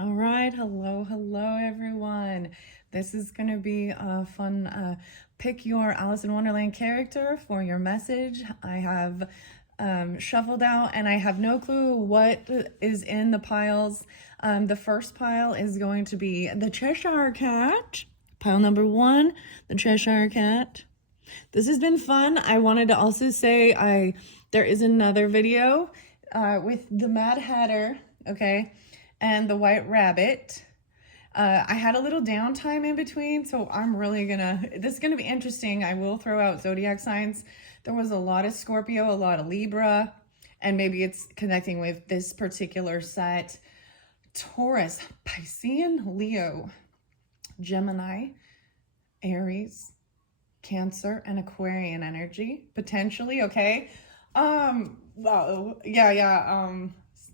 All right, hello everyone. This is going to be a fun pick your Alice in Wonderland character for your message. I have shuffled out and I have no clue what is in the piles. The first pile is going to be the Cheshire Cat. Pile number 1, the Cheshire Cat. This has been fun. I wanted to also say there is another video with the Mad Hatter, okay, and the White Rabbit. I had a little downtime in between, so I'm really this is gonna be interesting. I will throw out zodiac signs. There was a lot of Scorpio, a lot of Libra, and maybe it's connecting with this particular set. Taurus, Piscean, Leo, Gemini, Aries, Cancer, and Aquarian energy, potentially, okay? Well, yeah.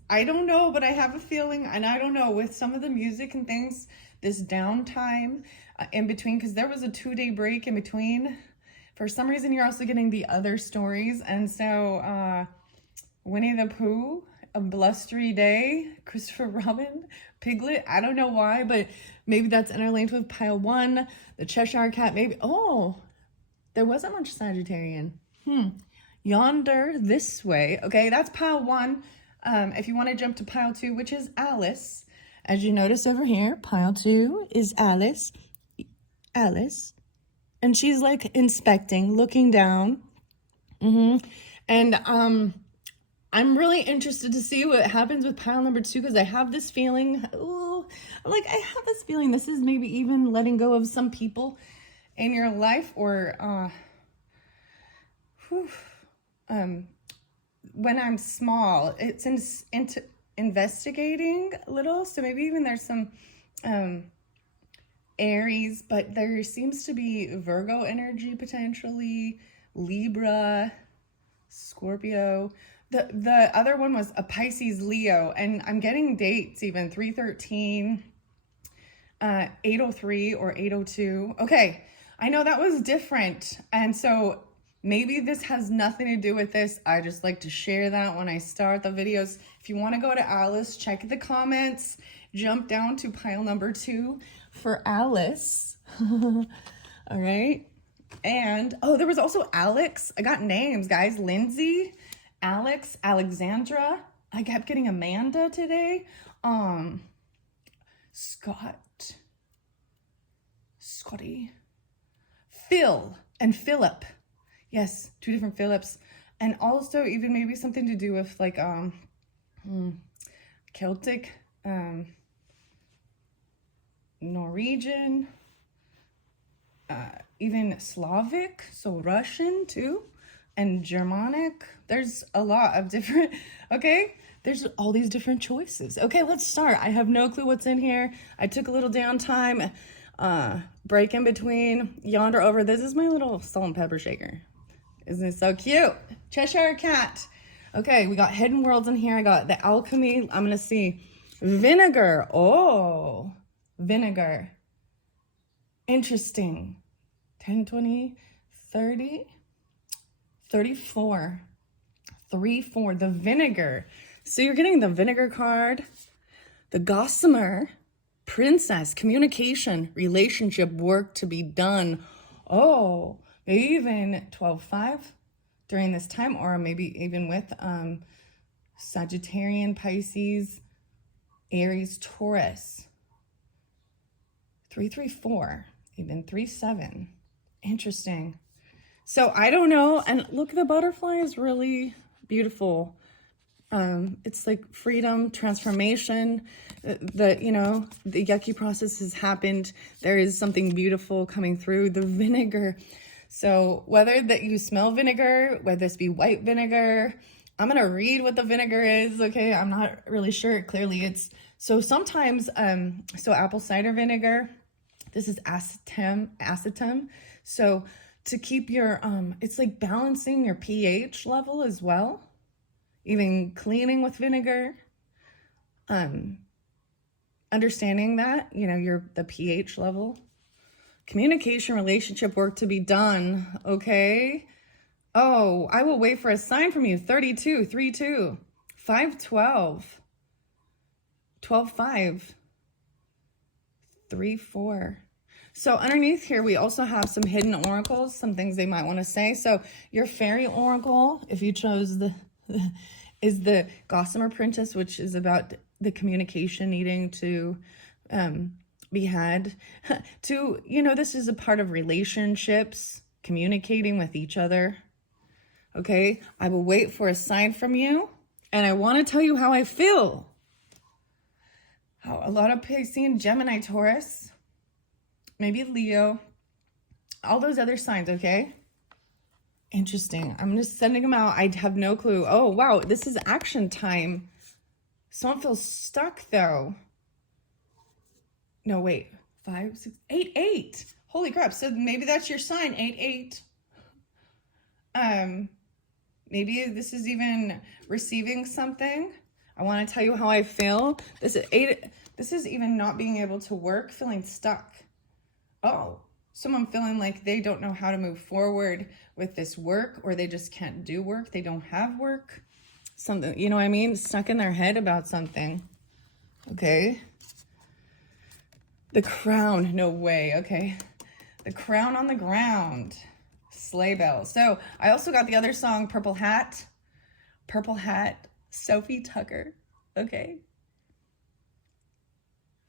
I don't know, but I have a feeling, and I don't know, with some of the music and things, this downtime in between, because there was a 2-day break in between. For some reason, you're also getting the other stories, and so Winnie the Pooh, A Blustery Day, Christopher Robin, Piglet, I don't know why, but maybe that's interlinked with pile 1, the Cheshire Cat, maybe. Oh, there wasn't much Sagittarian. Yonder, this way. Okay, that's pile 1. If you want to jump to pile 2, which is Alice, as you notice over here, pile 2 is Alice. And she's like inspecting, looking down. And I'm really interested to see what happens with pile number 2, because I have this feeling, I have this feeling this is maybe even letting go of some people in your life, or when I'm small, it's into investigating a little. So maybe even there's some Aries, but there seems to be Virgo energy potentially, Libra, Scorpio. The other one was a Pisces, Leo, and I'm getting dates even 313, 803 or 802. Okay, I know that was different, and so maybe this has nothing to do with this. I just like to share that when I start the videos. If you want to go to Alice, check the comments, jump down to pile number 2 for Alice. All right. And, there was also Alex. I got names, guys. Lindsay, Alex, Alexandra. I kept getting Amanda today. Scotty, Phil, and Philip. Yes, 2 different Philips. And also even maybe something to do with like Celtic, Norwegian, even Slavic, so Russian too, and Germanic. There's a lot of different, okay? There's all these different choices. Okay, let's start. I have no clue what's in here. I took a little downtime, break in between. Yonder over, this is my little salt and pepper shaker. Isn't it so cute? Cheshire Cat. Okay, we got Hidden Worlds in here. I got the Alchemy. I'm going to see Vinegar. Oh, Vinegar. Interesting. 10, 20, 30, 34. 3, 4. The Vinegar. So you're getting the Vinegar card. The Gossamer. Princess. Communication. Relationship. Work to be done. Oh, maybe even 12-5 during this time, or maybe even with Sagittarian, Pisces, Aries, Taurus. 3-3-4, even 3-7. Interesting. So I don't know. And look, the butterfly is really beautiful. It's like freedom, transformation. The yucky process has happened. There is something beautiful coming through. The Vinegar. So whether that you smell vinegar, whether this be white vinegar, I'm going to read what the vinegar is. Okay. I'm not really sure. Clearly it's, so sometimes, so apple cider vinegar, this is acetum. So to keep your, it's like balancing your pH level as well. Even cleaning with vinegar, understanding that, the pH level. Communication, relationship, work to be done. Okay. Oh, I will wait for a sign from you. 32, 3-2, 5-12, 12-5. 3, 4. So underneath here, we also have some hidden oracles, some things they might want to say. So your fairy oracle, if you chose is the Gossamer Princess, which is about the communication needing to be had. To, this is a part of relationships, communicating with each other. Okay, I will wait for a sign from you, and I want to tell you how I feel. A lot of Piscean, Gemini, Taurus, maybe Leo, all those other signs, okay? Interesting. I'm just sending them out. I have no clue. Oh, wow, this is action time. Someone feels stuck, though. No, wait. 5, 6, 8, 8. Holy crap. So maybe that's your sign, 8, 8. Maybe this is even receiving something. I want to tell you how I feel. This is 8. This is even not being able to work, feeling stuck. Oh, someone feeling like they don't know how to move forward with this work, or they just can't do work. They don't have work. Something, you know what I mean? Stuck in their head about something. Okay. The crown. No way. Okay. The crown on the ground. Sleigh bells. So I also got the other song, Purple Hat. Purple Hat. Sophie Tucker. Okay.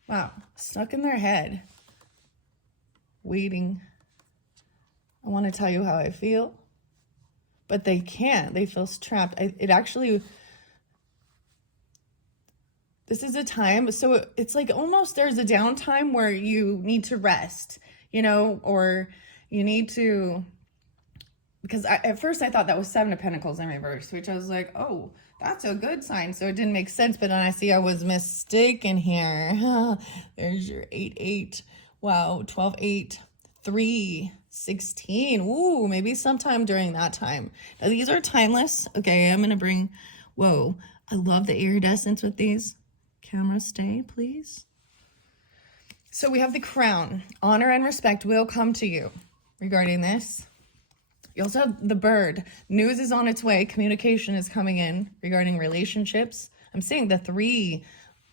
Wow. Stuck in their head. Waiting. I want to tell you how I feel, but they can't. They feel trapped. This is a time, so it's like almost there's a downtime where you need to rest, or you need to, because at first I thought that was 7 of Pentacles in reverse, which I was like, oh, that's a good sign. So it didn't make sense, but then I see I was mistaken here. There's your 8, 8. Wow, 12, 8, 3, 16. Ooh, maybe sometime during that time. Now, these are timeless. Okay, I'm going to bring, whoa, I love the iridescence with these. Camera, stay, please. So we have the crown. Honor and respect will come to you regarding this. You also have the bird. News is on its way. Communication is coming in regarding relationships. I'm seeing the 3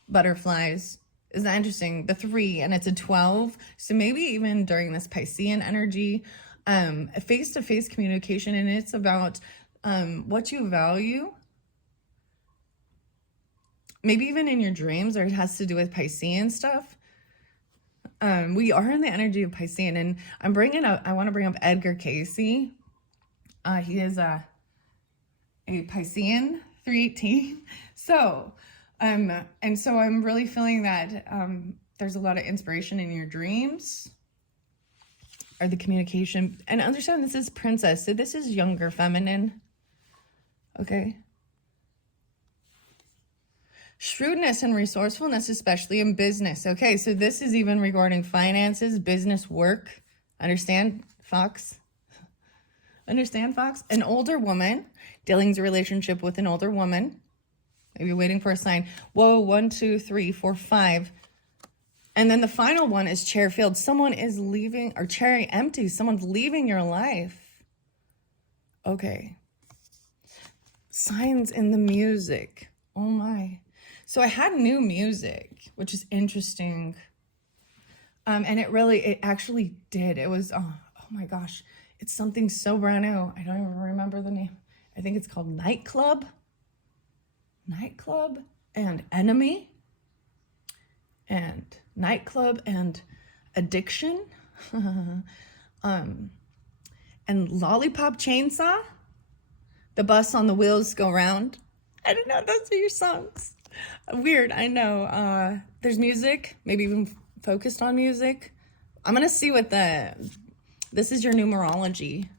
butterflies. Isn't that interesting? The 3, and it's a 12. So maybe even during this Piscean energy, face-to-face communication, and it's about what you value. Maybe even in your dreams, or it has to do with Piscean stuff. We are in the energy of Piscean, and I want to bring up Edgar Casey. He is a Piscean, 318. So, and so I'm really feeling that there's a lot of inspiration in your dreams, or the communication. And understand this is princess, so this is younger feminine. Okay. Shrewdness and resourcefulness, especially in business. Okay, so this is even regarding finances, business, work. Understand, Fox? Understand, Fox? An older woman, dealing with a relationship with an older woman. Maybe waiting for a sign. Whoa, 1, 2, 3, 4, 5. And then the final one is chair filled. Someone is leaving, or chair empty. Someone's leaving your life. Okay. Signs in the music. Oh my. So I had new music, which is interesting. And it actually did. It was, oh my gosh. It's something so brand new. I don't even remember the name. I think it's called Nightclub and Enemy, and Nightclub and Addiction, and Lollipop Chainsaw. The bus on the wheels go round. I didn't know those are your songs. Weird, I know. There's music, maybe even focused on music. I'm gonna see what this is your numerology.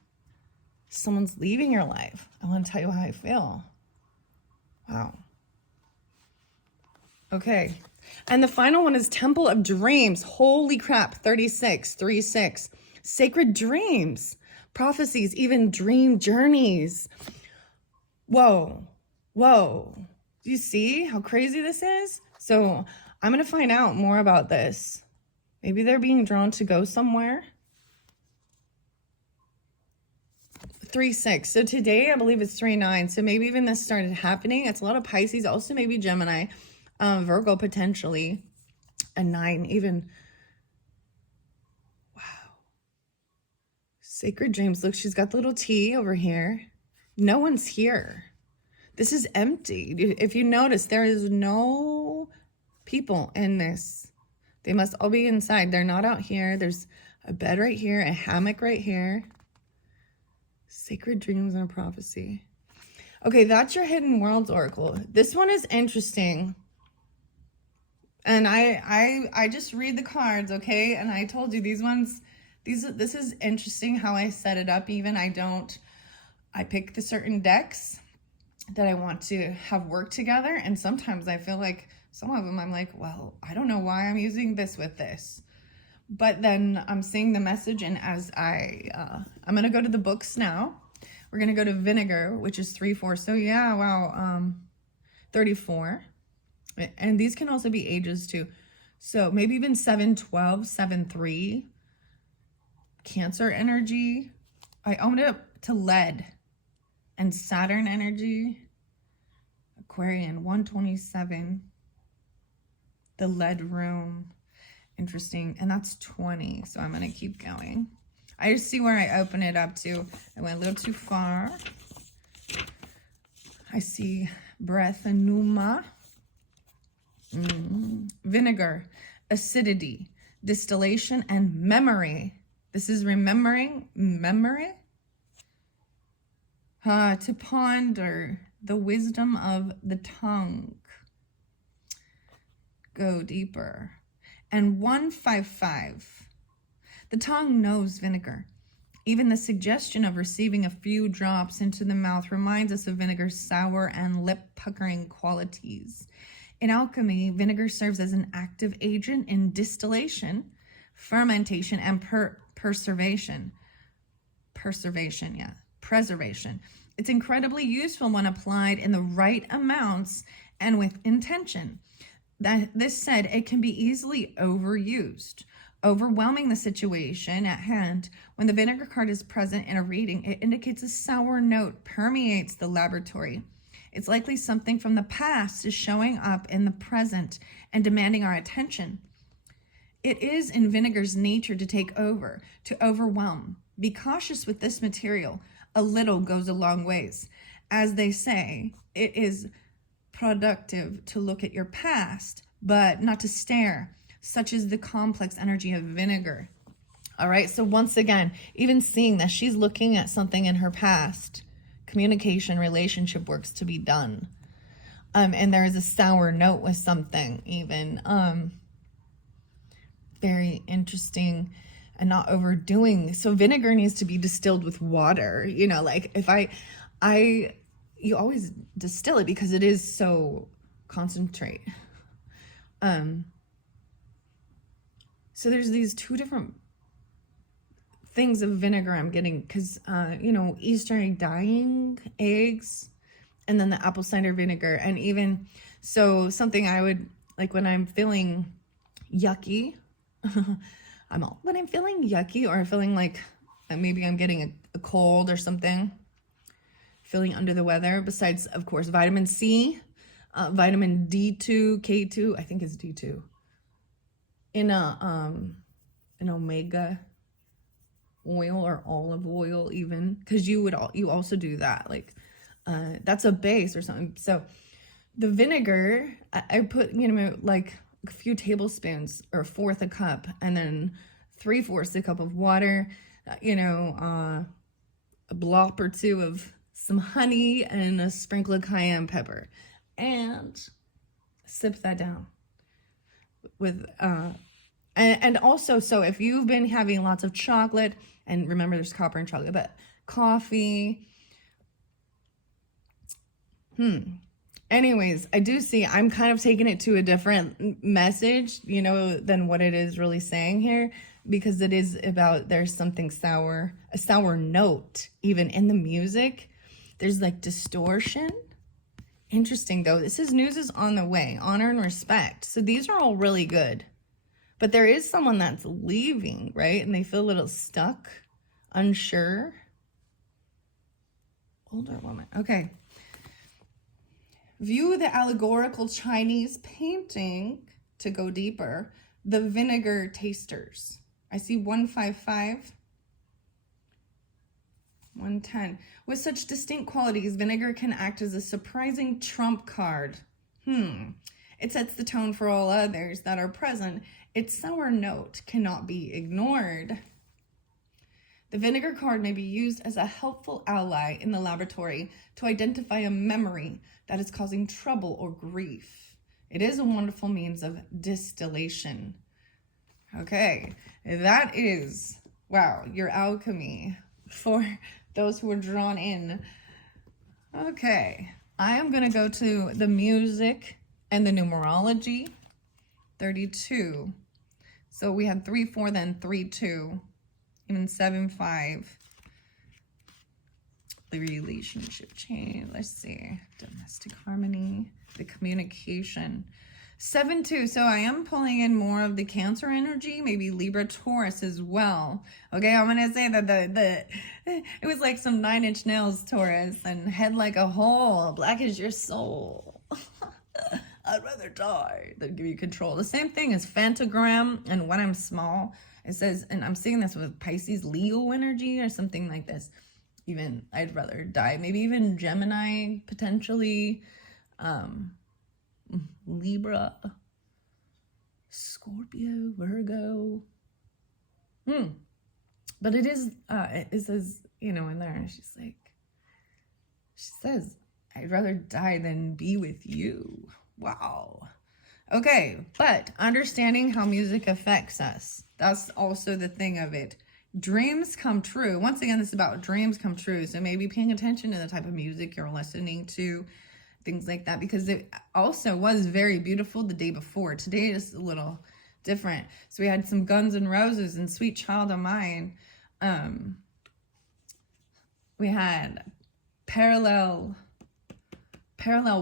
Someone's leaving your life. I want to tell you how I feel. Wow. Okay. And the final one is Temple of Dreams. Holy crap. 36, 3, 6. Sacred dreams, prophecies, even dream journeys. Whoa. Whoa. Do you see how crazy this is? So I'm going to find out more about this. Maybe they're being drawn to go somewhere. 3, 6. So today, I believe it's 3, 9. So maybe even this started happening. It's a lot of Pisces, also maybe Gemini, Virgo potentially, a 9, even Sacred dreams. Look, she's got the little T over here. No one's here. This is empty. If you notice, there is no people in this. They must all be inside. They're not out here. There's a bed right here, a hammock right here. Sacred dreams and a prophecy. Okay, that's your Hidden Worlds Oracle. This one is interesting. And I just read the cards, okay? And I told you these ones, this is interesting how I set it up even. I pick the certain decks that I want to have work together. And sometimes I feel like some of them I'm like, well, I don't know why I'm using this with this. But then I'm seeing the message, and as I'm going to go to the books now. We're going to go to Vinegar, which is 3-4. So yeah, wow, 34. And these can also be ages too. So maybe even 7-12, 7-3. Cancer energy. I own it to Lead and Saturn energy. Aquarian, 127. The Lead room. Interesting. And that's 20. So I'm going to keep going. I just see where I open it up to. I went a little too far. I see breath and pneuma. Vinegar, acidity, distillation, and memory. This is remembering, memory. To ponder the wisdom of the tongue. Go deeper. And 155. The tongue knows vinegar. Even the suggestion of receiving a few drops into the mouth reminds us of vinegar's sour and lip-puckering qualities. In alchemy, vinegar serves as an active agent in distillation, fermentation, and preservation. It's incredibly useful when applied in the right amounts and with intention. This said, it can be easily overused, overwhelming the situation at hand. When the vinegar card is present in a reading, it indicates a sour note permeates the laboratory. It's likely something from the past is showing up in the present and demanding our attention. It is in vinegar's nature to take over, to overwhelm. Be cautious with this material. A little goes a long ways. As they say, it is productive to look at your past, but not to stare. Such is the complex energy of vinegar. All right, so once again, even seeing that she's looking at something in her past, communication, relationship works to be done. And there is a sour note with something even. Very interesting and not overdoing. So vinegar needs to be distilled with water. You know, like if you always distill it because it is so concentrate. So there's these two different things of vinegar I'm getting because, Easter egg dyeing, eggs, and then the apple cider vinegar. And even so something I would like when I'm feeling yucky, when I'm feeling yucky or feeling like maybe I'm getting a cold or something, feeling under the weather, besides, of course, vitamin C, vitamin D2, K2, I think it's D2, in an omega oil or olive oil even, because you also do that, like that's a base or something. So the vinegar, I put, like a few tablespoons or 1/4 a cup, and then 3/4 a cup of water, a blop or two of some honey and a sprinkle of cayenne pepper, and sip that down with and also, so if you've been having lots of chocolate, and remember there's copper in chocolate, but coffee, anyways, I do see I'm kind of taking it to a different message, than what it is really saying here, because it is about there's something sour, a sour note even in the music. There's like distortion. Interesting though. This is news is on the way, honor and respect. So these are all really good. But there is someone that's leaving, right? And they feel a little stuck, unsure. Older woman. Okay. View the allegorical Chinese painting to go deeper. The Vinegar Tasters. I see 155. 110. With such distinct qualities, vinegar can act as a surprising trump card. It sets the tone for all others that are present. Its sour note cannot be ignored. The vinegar card may be used as a helpful ally in the laboratory to identify a memory that is causing trouble or grief. It is a wonderful means of distillation. Okay, that is, wow, your alchemy for those who are drawn in. Okay, I am going to go to the music and the numerology. 32. So we had 3, 4, then 3, 2. Even 7, 5. The relationship chain. Let's see. Domestic harmony. The communication. 7, 2. So I am pulling in more of the Cancer energy. Maybe Libra, Taurus as well. Okay, I'm going to say that it was like some 9-inch nails, Taurus. And head like a hole. Black is your soul. I'd rather die than give you control. The same thing as Phantogram and When I'm Small. It says, and I'm seeing this with Pisces, Leo energy or something like this. Even I'd rather die. Maybe even Gemini, potentially. Libra, Scorpio, Virgo. But it says, in there, she says, I'd rather die than be with you. Wow. Okay, but understanding how music affects us. That's also the thing of it. Dreams come true. Once again, this is about dreams come true. So maybe paying attention to the type of music you're listening to, things like that, because it also was very beautiful the day before. Today is a little different. So we had some Guns N' Roses and Sweet Child of Mine. We had Parallel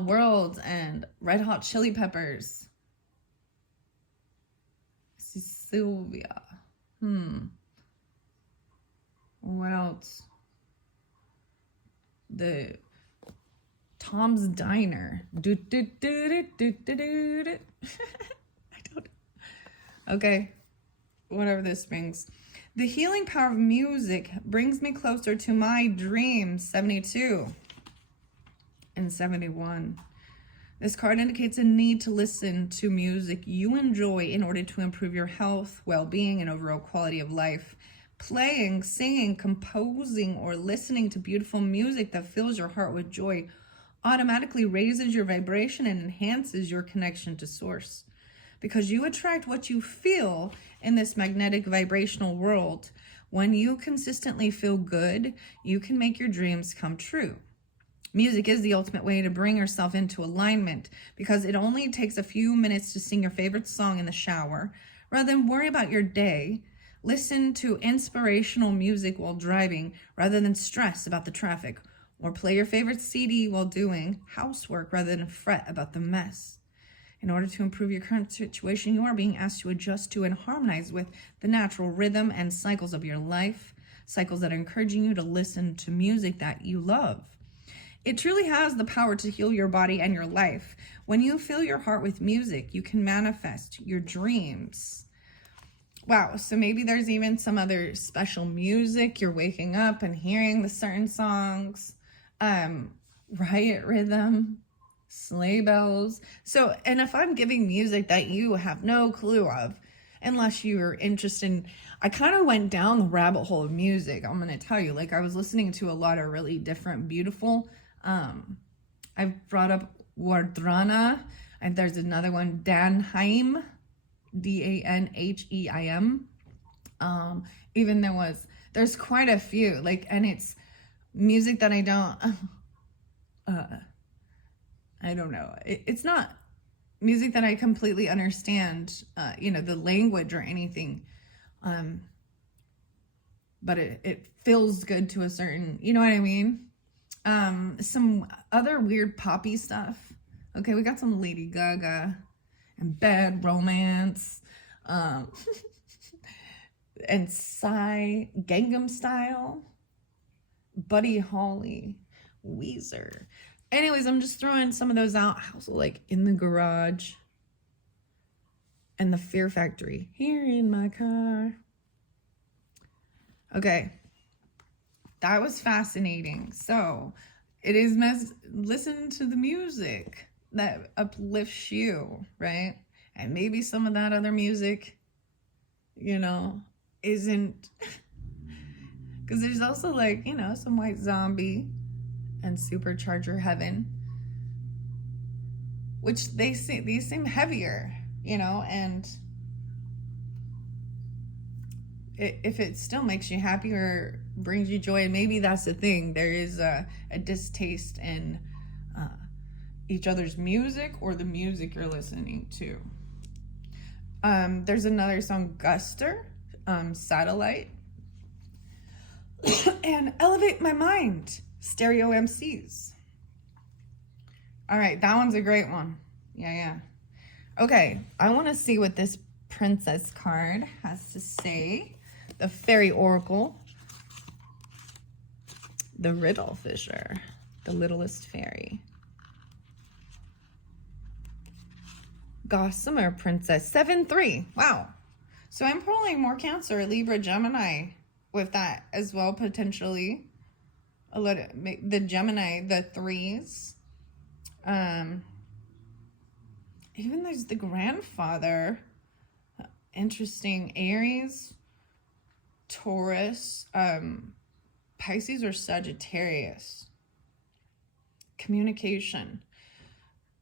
Worlds and Red Hot Chili Peppers. Sylvia. What else? The Tom's Diner. I don't know. Okay. Whatever this brings. The healing power of music brings me closer to my dreams. 72 and 71. This card indicates a need to listen to music you enjoy in order to improve your health, well-being, and overall quality of life. Playing, singing, composing, or listening to beautiful music that fills your heart with joy automatically raises your vibration and enhances your connection to source. Because you attract what you feel in this magnetic vibrational world. When you consistently feel good, you can make your dreams come true. Music is the ultimate way to bring yourself into alignment because it only takes a few minutes to sing your favorite song in the shower. Rather than worry about your day, listen to inspirational music while driving rather than stress about the traffic, or play your favorite CD while doing housework rather than fret about the mess. In order to improve your current situation, you are being asked to adjust to and harmonize with the natural rhythm and cycles of your life, cycles that are encouraging you to listen to music that you love. It truly has the power to heal your body and your life. When you fill your heart with music, you can manifest your dreams. Wow, so maybe there's even some other special music. You're waking up and hearing the certain songs. Riot Rhythm, Sleigh Bells. So, and if I'm giving music that you have no clue of, unless you're interested in, I kind of went down the rabbit hole of music. I'm going to tell you, like I was listening to a lot of really different, beautiful, I've brought up Wardrana, and there's another one, Danheim, Danheim. Even there's quite a few, like, and it's music that I don't know. It's not music that I completely understand, the language or anything. But it feels good to a certain, you know what I mean? Some other weird poppy stuff. Okay, we got some Lady Gaga and Bad Romance, and Psy, Gangnam Style, Buddy Holly, Weezer. Anyways, I'm just throwing some of those out. Also, like In the Garage and the Fear Factory. Here in my car. Okay. that was fascinating. So it is listen to the music that uplifts you, right? And maybe some of that other music, you know, isn't, because there's also like, you know, some White Zombie and Supercharger Heaven, which these seem heavier, you know, and if it still makes you happy or brings you joy, and maybe that's the thing, there is a distaste in each other's music or the music you're listening to. There's another song, Guster, Satellite, and Elevate My Mind, Stereo MCs. All right, that one's a great one. Yeah. Okay, I want to see what this princess card has to say. The Fairy Oracle, the Riddle Fisher, the Littlest Fairy. Gossamer Princess, 7-3. Wow. So I'm pulling more Cancer, Libra, Gemini with that as well, potentially. A little, the Gemini, the threes. Even there's the grandfather. Interesting. Aries, Taurus, Pisces or Sagittarius. Communication,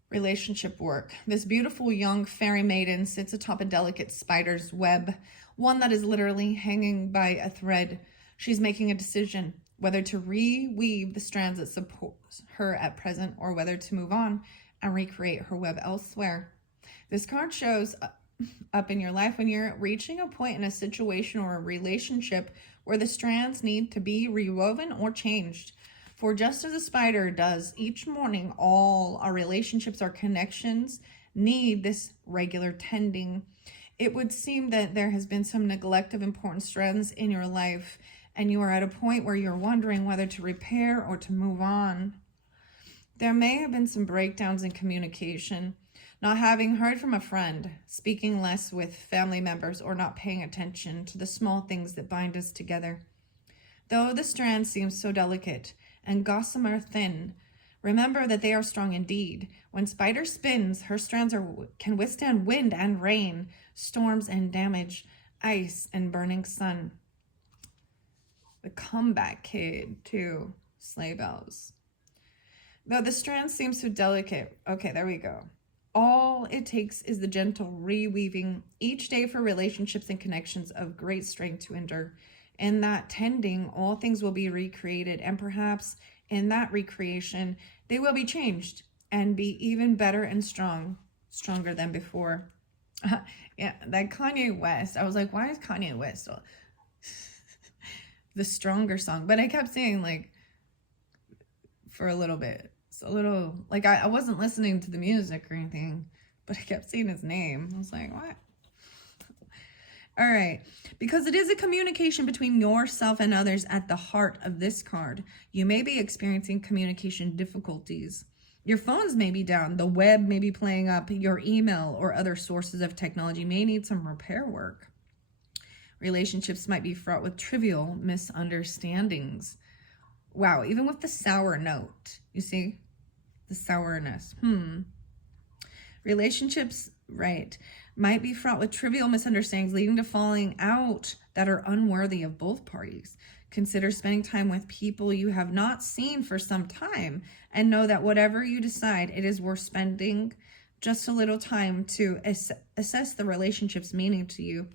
relationship work. This beautiful young fairy maiden sits atop a delicate spider's web, one that is literally hanging by a thread. She's making a decision whether to reweave the strands that support her at present or whether to move on and recreate her web elsewhere. This card shows up in your life when you're reaching a point in a situation or a relationship where the strands need to be rewoven or changed. For just as a spider does each morning, all our relationships, our connections need this regular tending. It would seem that there has been some neglect of important strands in your life, and you are at a point where you're wondering whether to repair or to move on. There may have been some breakdowns in communication, not having heard from a friend, speaking less with family members, or not paying attention to the small things that bind us together. Though the strand seems so delicate and gossamer thin, remember that they are strong indeed. When spider spins, her strands can withstand wind and rain, storms and damage, ice and burning sun. The Comeback Kid, too. Sleigh bells. Though the strand seems so delicate. Okay, there we go. All it takes is the gentle reweaving each day for relationships and connections of great strength to endure. In that tending, all things will be recreated, and perhaps in that recreation, they will be changed and be even better and stronger than before. Yeah, that Kanye West. I was like, why is Kanye West the Stronger song? But I kept saying, like, for a little bit. It's a little, like, I wasn't listening to the music or anything, but I kept seeing his name. I was like, what? All right. Because it is a communication between yourself and others at the heart of this card. You may be experiencing communication difficulties. Your phones may be down. The web may be playing up. Your email or other sources of technology may need some repair work. Relationships might be fraught with trivial misunderstandings. Wow, even with the sour note, you see? The sourness. Relationships, right, might be fraught with trivial misunderstandings leading to falling out that are unworthy of both parties. Consider spending time with people you have not seen for some time and know that whatever you decide, it is worth spending just a little time to assess the relationship's meaning to you.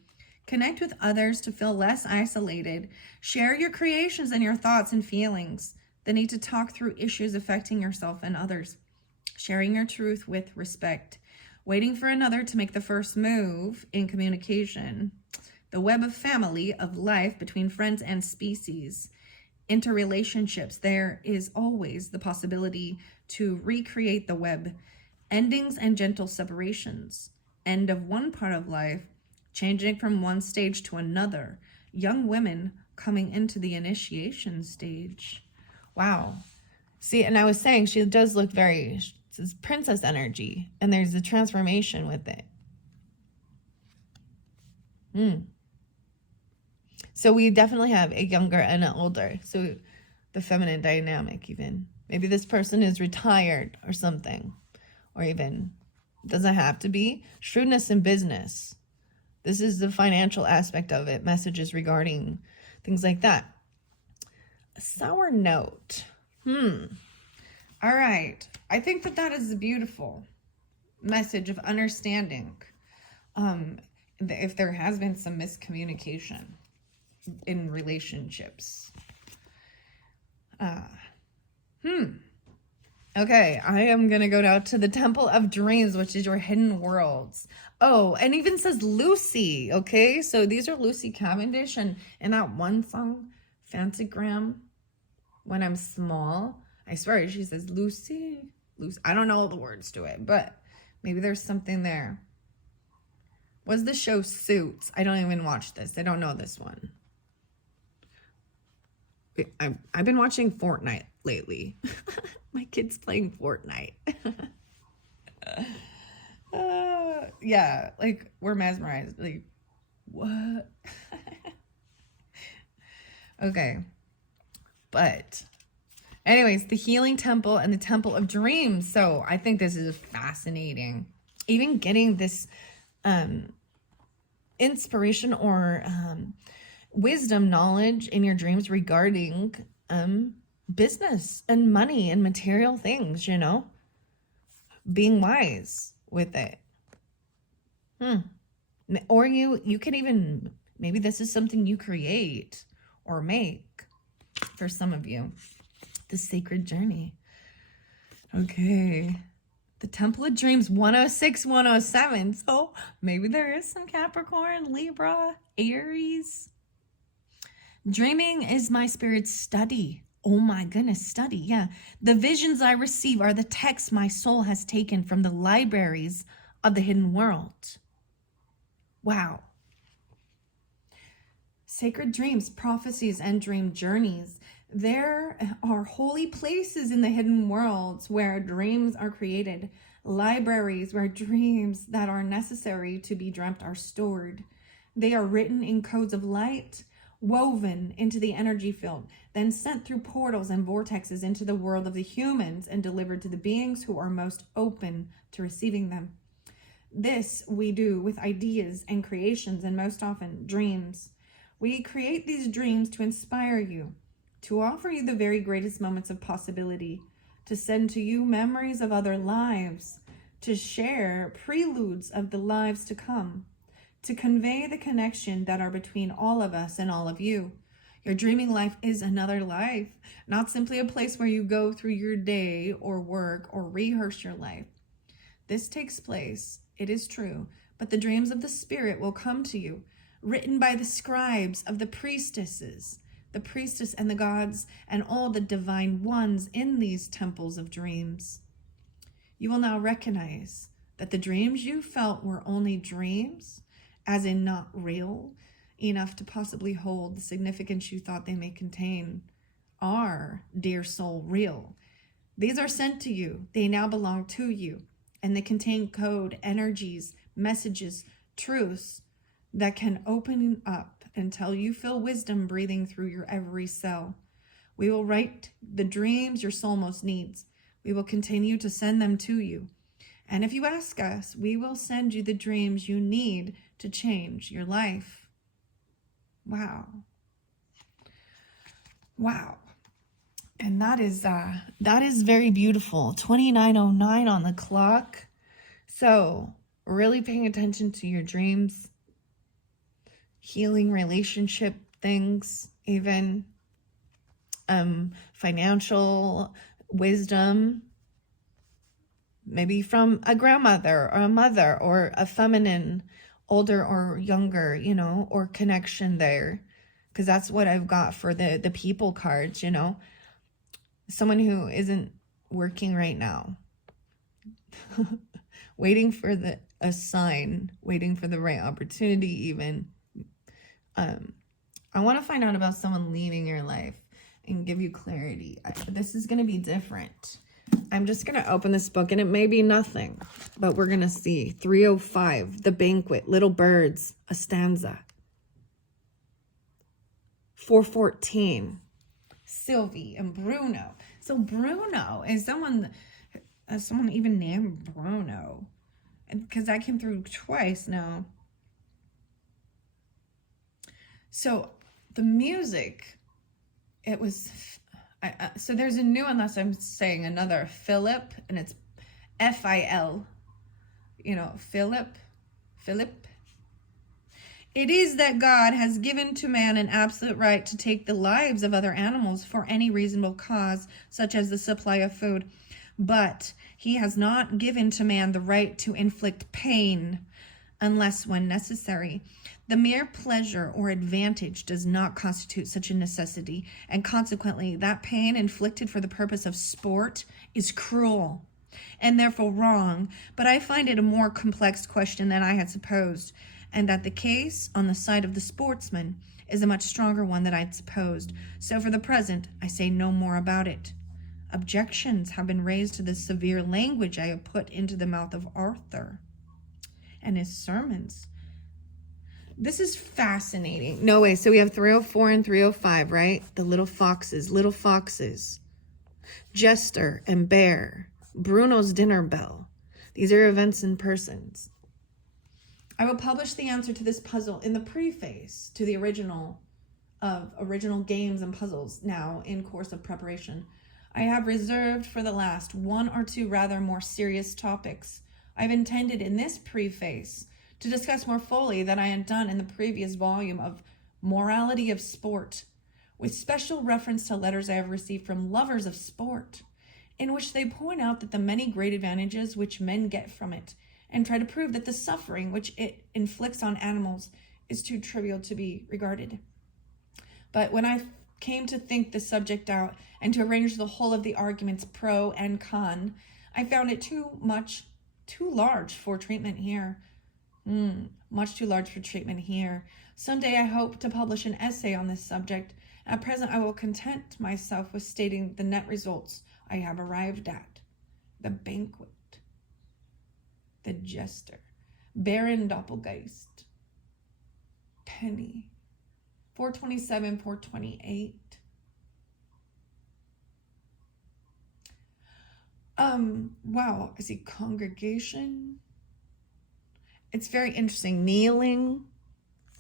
Connect with others to feel less isolated. Share your creations and your thoughts and feelings. The need to talk through issues affecting yourself and others. Sharing your truth with respect. Waiting for another to make the first move in communication. The web of family, of life between friends and species. Interrelationships. There is always the possibility to recreate the web. Endings and gentle separations. End of one part of life, changing from one stage to another. Young women coming into the initiation stage. Wow. See, and I was saying she does look very, it's princess energy, and there's a transformation with it. So we definitely have a younger and an older. So the feminine dynamic even. Maybe this person is retired or something, or even doesn't have to be. Shrewdness in business. This is the financial aspect of it. Messages regarding things like that. A sour note. All right. I think that is a beautiful message of understanding. If there has been some miscommunication in relationships. Okay, I am going to go down to the Temple of Dreams, which is your hidden worlds. Oh, and even says Lucy, okay? So these are Lucy Cavendish, and in that one song, Fantagram, When I'm Small, I swear she says Lucy. I don't know the words to it, but maybe there's something there. Was the show Suits? I don't even watch this. I don't know this one. I've been watching Fortnite lately. My kid's playing Fortnite. Yeah, like we're mesmerized. Like, what? Okay. But anyways, the Healing Temple and the Temple of Dreams. So I think this is fascinating. Even getting this inspiration or wisdom, knowledge in your dreams regarding business and money and material things, you know, being wise with it. Or you can even, maybe this is something you create or make for some of you. The Sacred Journey. Okay. The Temple of Dreams, 106, 107. So maybe there is some Capricorn, Libra, Aries. Dreaming is my spirit's study. Oh my goodness, study. Yeah. The visions I receive are the texts my soul has taken from the libraries of the hidden world. Wow. Sacred dreams, prophecies, and dream journeys. There are holy places in the hidden worlds where dreams are created. Libraries where dreams that are necessary to be dreamt are stored. They are written in codes of light, woven into the energy field, then sent through portals and vortexes into the world of the humans and delivered to the beings who are most open to receiving them. This we do with ideas and creations, and most often dreams. We create these dreams to inspire you, to offer you the very greatest moments of possibility, to send to you memories of other lives, to share preludes of the lives to come, to convey the connection that are between all of us and all of you. Your dreaming life is another life, not simply a place where you go through your day or work or rehearse your life. This takes place, it is true, but the dreams of the spirit will come to you, written by the scribes of the priestesses, the priestess and the gods, and all the divine ones in these temples of dreams. You will now recognize that the dreams you felt were only dreams, as in not real enough to possibly hold the significance you thought they may contain, are, dear soul, real. These are sent to you. They now belong to you, and they contain code, energies, messages, truths that can open up until you feel wisdom breathing through your every cell. We will write the dreams your soul most needs. We will continue to send them to you. And if you ask us, we will send you the dreams you need to change your life. Wow. Wow. And that is very beautiful. 29:09 on the clock. So really paying attention to your dreams, healing relationship things, even financial wisdom, maybe from a grandmother or a mother or a feminine, older or younger, you know, or connection there. Because that's what I've got for the people cards, you know. Someone who isn't working right now. Waiting for a sign, waiting for the right opportunity even. I want to find out about someone leaving your life and give you clarity. This is going to be different. I'm just going to open this book, and it may be nothing, but we're going to see. 305, The Banquet, Little Birds, a stanza. 414, Sylvie, and Bruno. So Bruno is someone even named Bruno, because that came through twice now. So the music, it was, so there's a new, unless I'm saying another, Philip, and it's F-I-L, Philip. It is that God has given to man an absolute right to take the lives of other animals for any reasonable cause, such as the supply of food. But he has not given to man the right to inflict pain unless when necessary. The mere pleasure or advantage does not constitute such a necessity, and consequently that pain inflicted for the purpose of sport is cruel and therefore wrong. But I find it a more complex question than I had supposed, and that the case on the side of the sportsman is a much stronger one than I'd supposed. So for the present, I say no more about it. Objections have been raised to the severe language I have put into the mouth of Arthur and his sermons. This is fascinating. No way. So we have 304 and 305, right? The little foxes. Jester and bear. Bruno's dinner bell. These are events and persons. I will publish the answer to this puzzle in the preface to the original games and puzzles now in course of preparation. I have reserved for the last one or two rather more serious topics. I've intended in this preface to discuss more fully than I had done in the previous volume of Morality of Sport, with special reference to letters I have received from lovers of sport, in which they point out that the many great advantages which men get from it, and try to prove that the suffering which it inflicts on animals is too trivial to be regarded. But when I came to think the subject out and to arrange the whole of the arguments pro and con, I found it too large for treatment here. Much too large for treatment here. Someday I hope to publish an essay on this subject. At present I will content myself with stating the net results I have arrived at. The banquet. The jester. Baron Doppelgeist. Penny. 427, 428. Wow, I see congregation. It's very interesting. Kneeling.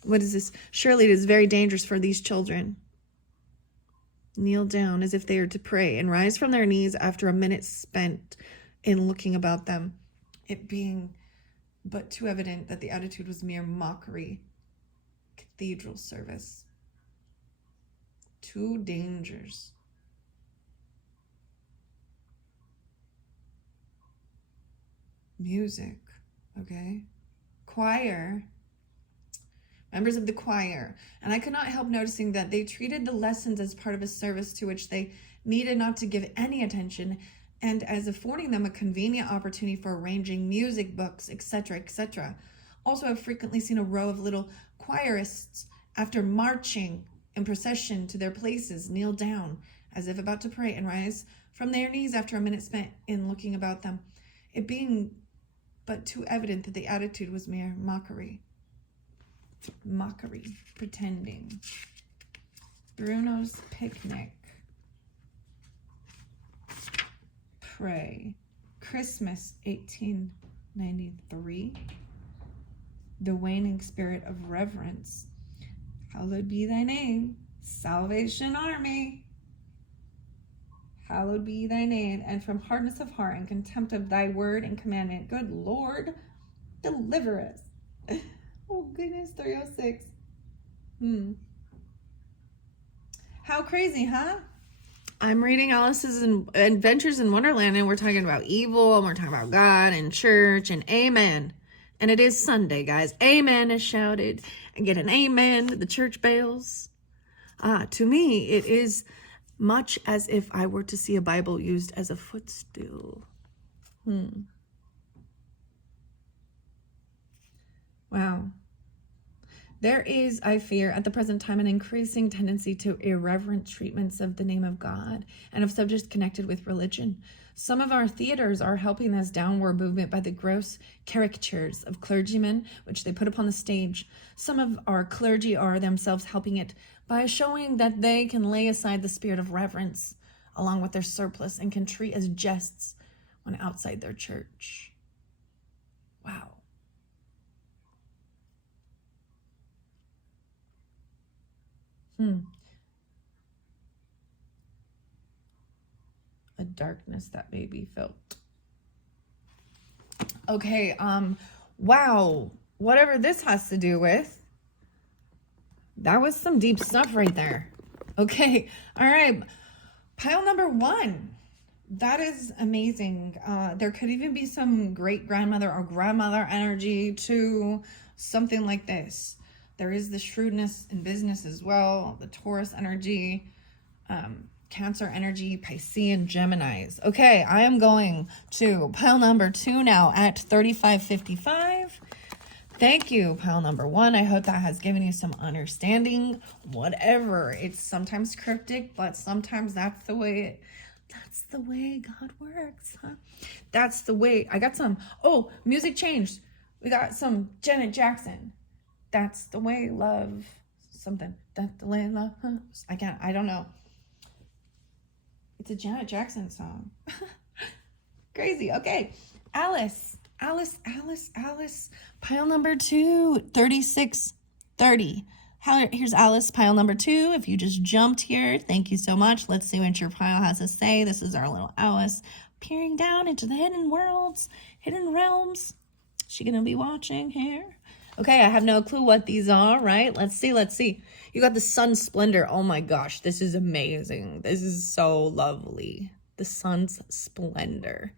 What is this? Surely it is very dangerous for these children. Kneel down as if they are to pray and rise from their knees after a minute spent in looking about them. It being but too evident that the attitude was mere mockery. Cathedral service. Two dangers. Music, okay? Choir. Members of the choir. And I could not help noticing that they treated the lessons as part of a service to which they needed not to give any attention, and as affording them a convenient opportunity for arranging music books, etc., etc. Also, I've frequently seen a row of little choirists, after marching in procession to their places, kneel down, as if about to pray, and rise from their knees after a minute spent in looking about them, it being but too evident that the attitude was mere mockery. Mockery, pretending. Bruno's picnic. Pray. Christmas 1893. The waning spirit of reverence. Hallowed be thy name, Salvation Army. Hallowed be thy name, and from hardness of heart and contempt of thy word and commandment, good Lord, deliver us. Oh goodness, 306. How crazy, huh? I'm reading Alice's Adventures in Wonderland, and we're talking about evil, and we're talking about God and church, and amen. And it is Sunday, guys. Amen is shouted. And get an amen to the church bells. To me, it is much as if I were to see a Bible used as a footstool. Wow. There is, I fear, at the present time, an increasing tendency to irreverent treatments of the name of God and of subjects connected with religion. Some of our theaters are helping this downward movement by the gross caricatures of clergymen which they put upon the stage. Some of our clergy are themselves helping it by showing that they can lay aside the spirit of reverence along with their surplice and can treat as jests when outside their church. Wow. A darkness that may be felt. Okay, wow. Whatever this has to do with, that was some deep stuff right there. Okay, all right. Pile number 1. That is amazing. There could even be some great grandmother or grandmother energy to something like this. There is the shrewdness in business as well, the Taurus energy, Cancer energy, Piscean, Geminis. Okay, I am going to pile number 2 now at 3555. Thank you, pile number 1. I hope that has given you some understanding. Whatever. It's sometimes cryptic, but sometimes that's the way God works, huh? That's the way. I got some. Oh, music changed. We got some Janet Jackson. That's the way love something. That's the way love. Huh? I don't know. It's a Janet Jackson song. Crazy. Okay. Alice. Pile number 2, 3630. Here's Alice, pile number 2. If you just jumped here, thank you so much. Let's see what your pile has to say. This is our little Alice peering down into the hidden worlds, hidden realms. Is she going to be watching here? Okay, I have no clue what these are, right? Let's see. You got the Sun Splendor. Oh my gosh, this is amazing. This is so lovely. The Sun's Splendor.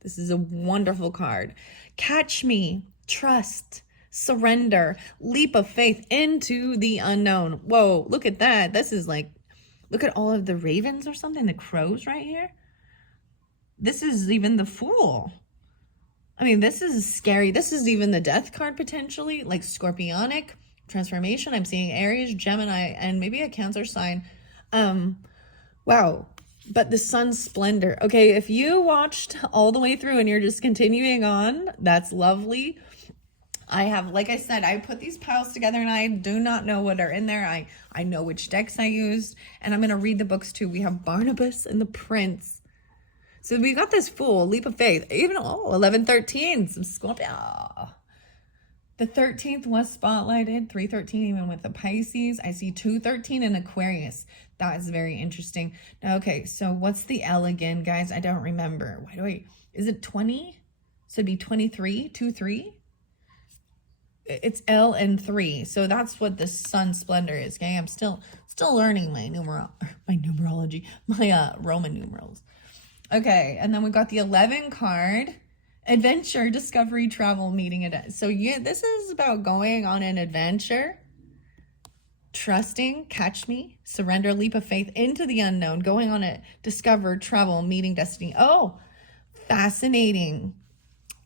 This is a wonderful card. Catch me, trust, surrender, leap of faith into the unknown. Whoa, look at that. This is like, look at all of the ravens or something, the crows right here. This is even the Fool. I mean, this is scary. This is even the Death card potentially, like Scorpionic transformation. I'm seeing Aries, Gemini, and maybe a Cancer sign. Wow. But the Sun's Splendor. Okay, if you watched all the way through and you're just continuing on, that's lovely. I have, like I said, I put these piles together and I do not know what are in there. I know which decks I used, and I'm going to read the books too. We have Barnabas and the Prince. So we got this Fool, leap of faith, even 1113, some Scorpio. The 13th was spotlighted, 313 even with the Pisces. I see 213 in Aquarius. That is very interesting. Now, okay, so what's the L again, guys? I don't remember. Is it 20? So it'd be 23, 2-3? It's L and 3. So that's what the Sun Splendor is, okay? I'm still learning my numerology, my Roman numerals. Okay, and then we got the 11 card. Adventure, discovery, travel, meeting. So yeah, this is about going on an adventure, trusting, catch me, surrender, leap of faith into the unknown, going on a discover, travel, meeting, destiny. Oh, fascinating.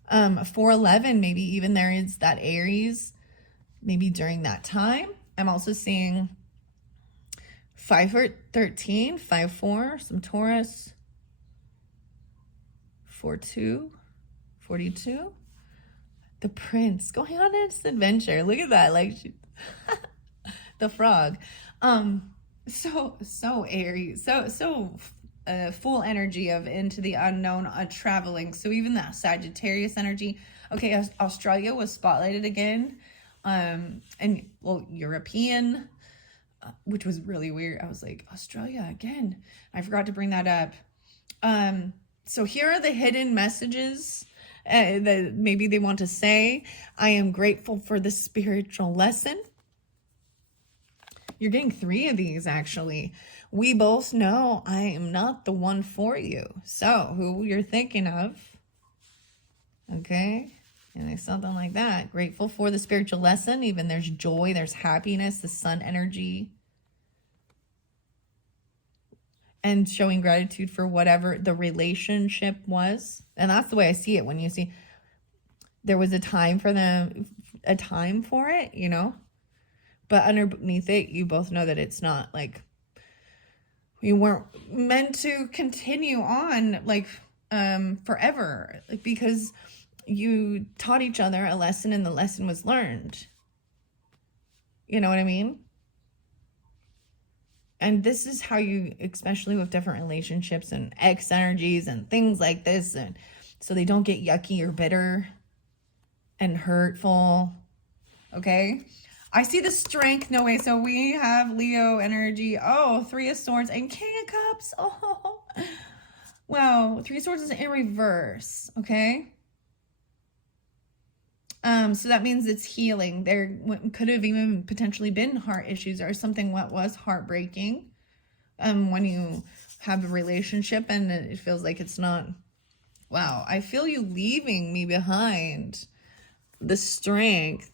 411, maybe even there is that Aries, maybe during that time. I'm also seeing 513, 5-4, some Taurus, 4-2. 42. The Prince going on this adventure. Look at that, like the frog. So airy, so full energy of into the unknown, traveling. So even that Sagittarius energy. Okay, Australia was spotlighted again, and well, European, which was really weird. I was like, Australia again. I forgot to bring that up. So here are the hidden messages that maybe they want to say. I am grateful for the spiritual lesson. You're getting 3 of these, actually. We both know I am not the one for you. So who you're thinking of, okay? And it's something like that. Grateful for the spiritual lesson. Even there's joy, there's happiness, the sun energy. And showing gratitude for whatever the relationship was. And that's the way I see it. When you see there was a time for them, a time for it, you know. but underneath it, you both know that it's not like, we weren't meant to continue on like forever, like, because you taught each other a lesson and the lesson was learned. You know what I mean? And this is how you, especially with different relationships and ex energies and things like this, and so they don't get yucky or bitter and hurtful. Okay? I see the strength. No way. So we have Leo energy. Oh, Three of Swords and King of Cups. Oh, wow. Three of Swords is in reverse. Okay? So that means it's healing. There could have even potentially been heart issues or something that was heartbreaking. When you have a relationship and it feels like it's not, wow, I feel you leaving me behind. The strength.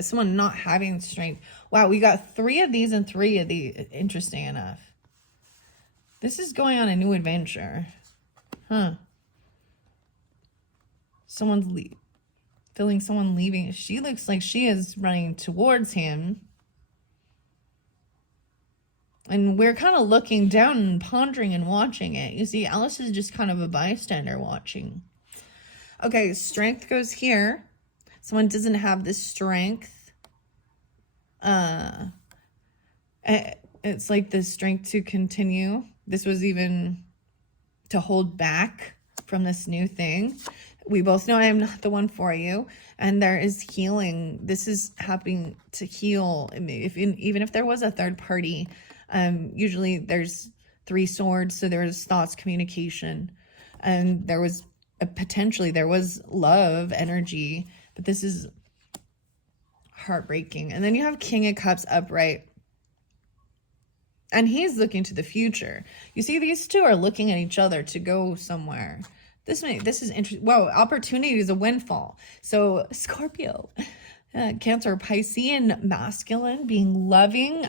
Someone not having strength. Wow, we got 3 of these and 3 of these. Interesting enough. This is going on a new adventure. Huh. Someone's feeling someone leaving. She looks like she is running towards him. And we're kind of looking down and pondering and watching it. You see, Alice is just kind of a bystander watching. Okay, strength goes here. Someone doesn't have the strength. It's like the strength to continue. This was even to hold back from this new thing. We both know I am not the one for you. And there is healing. This is happening to heal. Even if there was a third party, usually there's 3 swords. So there's thoughts, communication. And there was potentially there was love, energy. But this is heartbreaking. And then you have King of Cups upright. And he's looking to the future. You see, these two are looking at each other to go somewhere. This is interesting. Whoa, opportunity is a windfall. So Scorpio, Cancer, Piscean, masculine, being loving.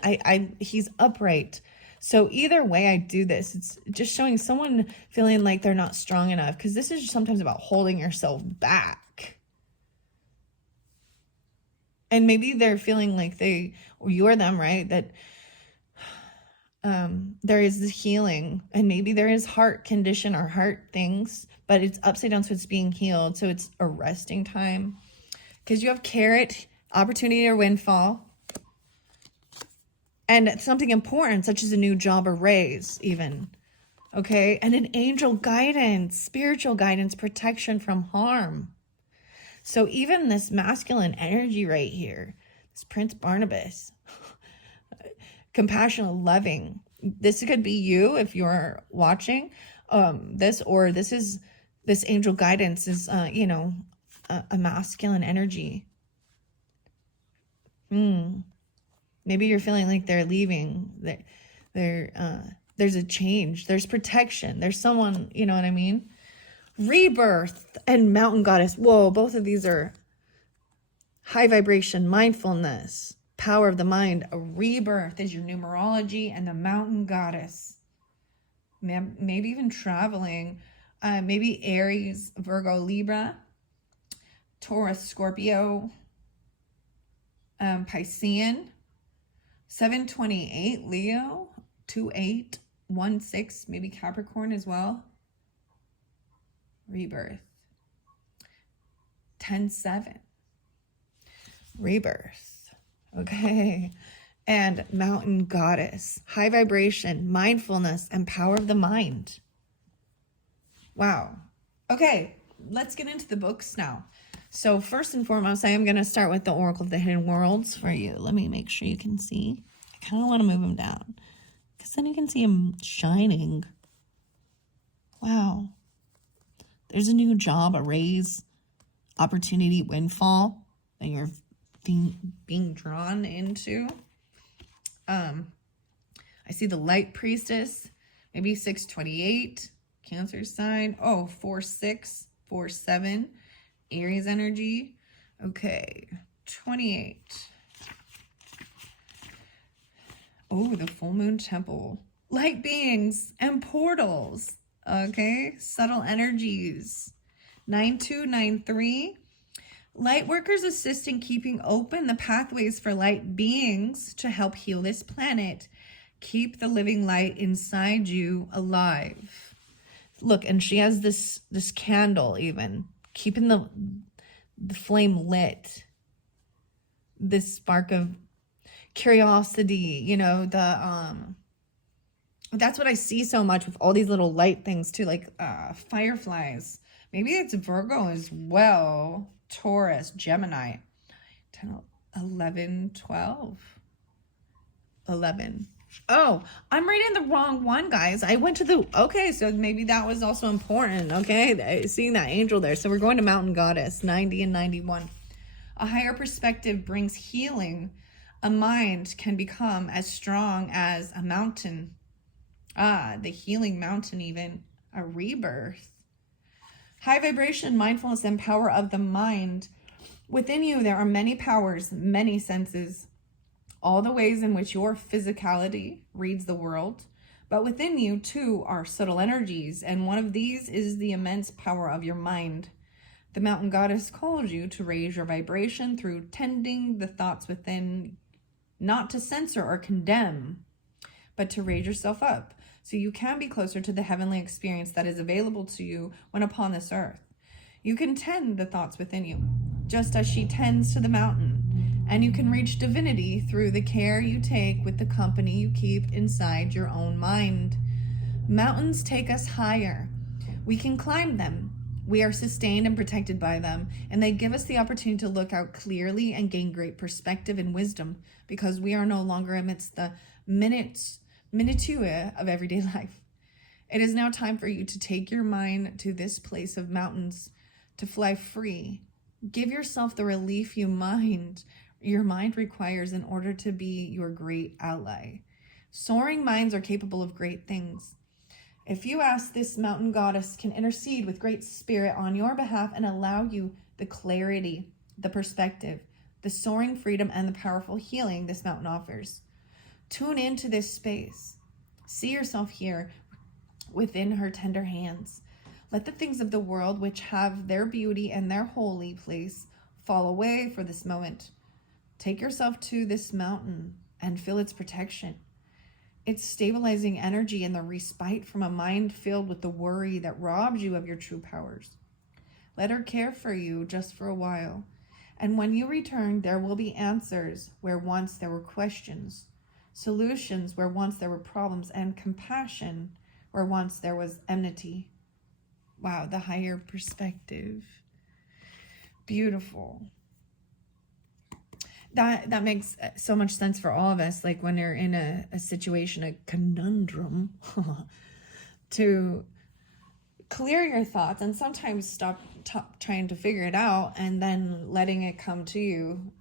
He's upright. So either way I do this, it's just showing someone feeling like they're not strong enough. Because this is sometimes about holding yourself back. And maybe they're feeling like or you're them, right? That there is the healing, and maybe there is heart condition or heart things, but it's upside down, so it's being healed. So it's a resting time, because you have Carrot, opportunity or windfall, and something important such as a new job or raise even. Okay, and an angel guidance, spiritual guidance, protection from harm. So even this masculine energy right here, this Prince Barnabas, compassionate, loving. This could be you if you're watching this, or this angel guidance is, a masculine energy. Maybe you're feeling like they're leaving. There's a change. There's protection. There's someone, you know what I mean? Rebirth and Mountain Goddess. Whoa, both of these are high vibration, mindfulness, power of the mind. A rebirth is your numerology, and the Mountain Goddess. Maybe even traveling. Maybe Aries, Virgo, Libra, Taurus, Scorpio, Piscean, 728, Leo, 2816, maybe Capricorn as well. Rebirth. 10-7. Rebirth. Okay. And Mountain Goddess. High vibration, mindfulness, and power of the mind. Wow. Okay. Let's get into the books now. So first and foremost, I am going to start with the Oracle of the Hidden Worlds for you. Let me make sure you can see. I kind of want to move them down, because then you can see them shining. Wow. There's a new job, a raise, opportunity, windfall that you're being drawn into. I see the Light Priestess, maybe 628, Cancer sign. Oh, 4-6, 4-7, Aries energy. Okay, 28. Oh, the Full Moon Temple. Light beings and portals. Okay, subtle energies. 9293. Light workers assist in keeping open the pathways for light beings to help heal this planet. Keep the living light inside you alive. Look, and she has this candle even, keeping the flame lit. This spark of curiosity, you know, that's what I see so much with all these little light things too, like fireflies. Maybe it's Virgo as well. Taurus, Gemini, 10, 11, 12, 11. Oh, I'm reading the wrong one, guys. I went to the, okay, so maybe that was also important, okay? Seeing that angel there. So we're going to Mountain Goddess, 90 and 91. A higher perspective brings healing. A mind can become as strong as a mountain. The healing mountain even. A rebirth. High vibration, mindfulness, and power of the mind. Within you, there are many powers, many senses, all the ways in which your physicality reads the world. But within you, too, are subtle energies, and one of these is the immense power of your mind. The Mountain Goddess calls you to raise your vibration through tending the thoughts within, not to censor or condemn, but to raise yourself up, so you can be closer to the heavenly experience that is available to you when upon this earth. You can tend the thoughts within you, just as she tends to the mountain, and you can reach divinity through the care you take with the company you keep inside your own mind. Mountains take us higher. We can climb them. We are sustained and protected by them, and they give us the opportunity to look out clearly and gain great perspective and wisdom, because we are no longer amidst the minutiae of everyday life. It is now time for you to take your mind to this place of mountains, to fly free. Give yourself the relief your mind requires in order to be your great ally. Soaring minds are capable of great things. If you ask, this Mountain Goddess can intercede with great spirit on your behalf and allow you the clarity, the perspective, the soaring freedom, and the powerful healing this mountain offers. Tune into this space. See yourself here within her tender hands. Let the things of the world, which have their beauty and their holy place, fall away for this moment. Take yourself to this mountain and feel its protection, its stabilizing energy, and the respite from a mind filled with the worry that robs you of your true powers. Let her care for you just for a while, and when you return, there will be answers where once there were questions, solutions where once there were problems, and compassion where once there was enmity. Wow, the higher perspective. Beautiful. That makes so much sense for all of us. Like when you're in a situation, a conundrum, to clear your thoughts and sometimes stop trying to figure it out and then letting it come to you,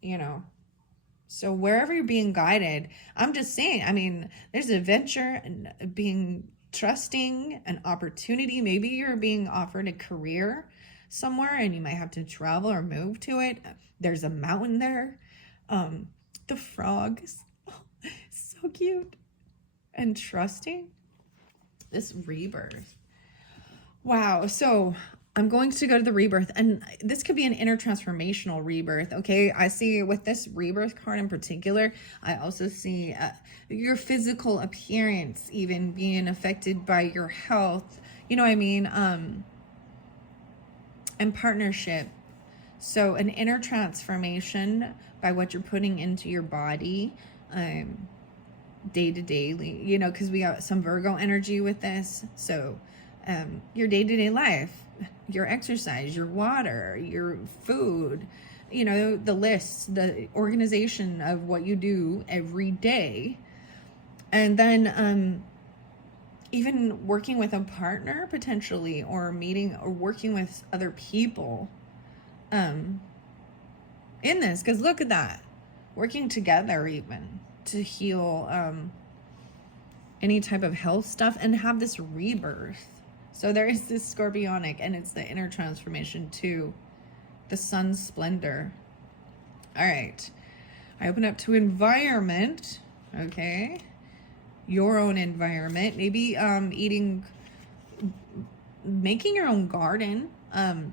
you know. So wherever you're being guided, I'm just saying, I mean, there's adventure and being trusting, an opportunity. Maybe you're being offered a career somewhere and you might have to travel or move to it. There's a mountain there. The frogs, so cute. And trusting this rebirth. Wow. So I'm going to go to the rebirth, and this could be an intertransformational rebirth. Okay. I see with this rebirth card in particular, I also see your physical appearance even being affected by your health. You know what I mean? And partnership. So an inner transformation by what you're putting into your body, day to day, you know, because we got some Virgo energy with this. So your day-to-day life, your exercise, your water, your food, you know, the list, the organization of what you do every day. And then even working with a partner potentially, or meeting or working with other people in this, because look at that, working together even to heal any type of health stuff and have this rebirth. So there is this scorpionic, and it's the inner transformation too, the sun's splendor. All right, I open up to environment. Okay, your own environment, maybe making your own garden,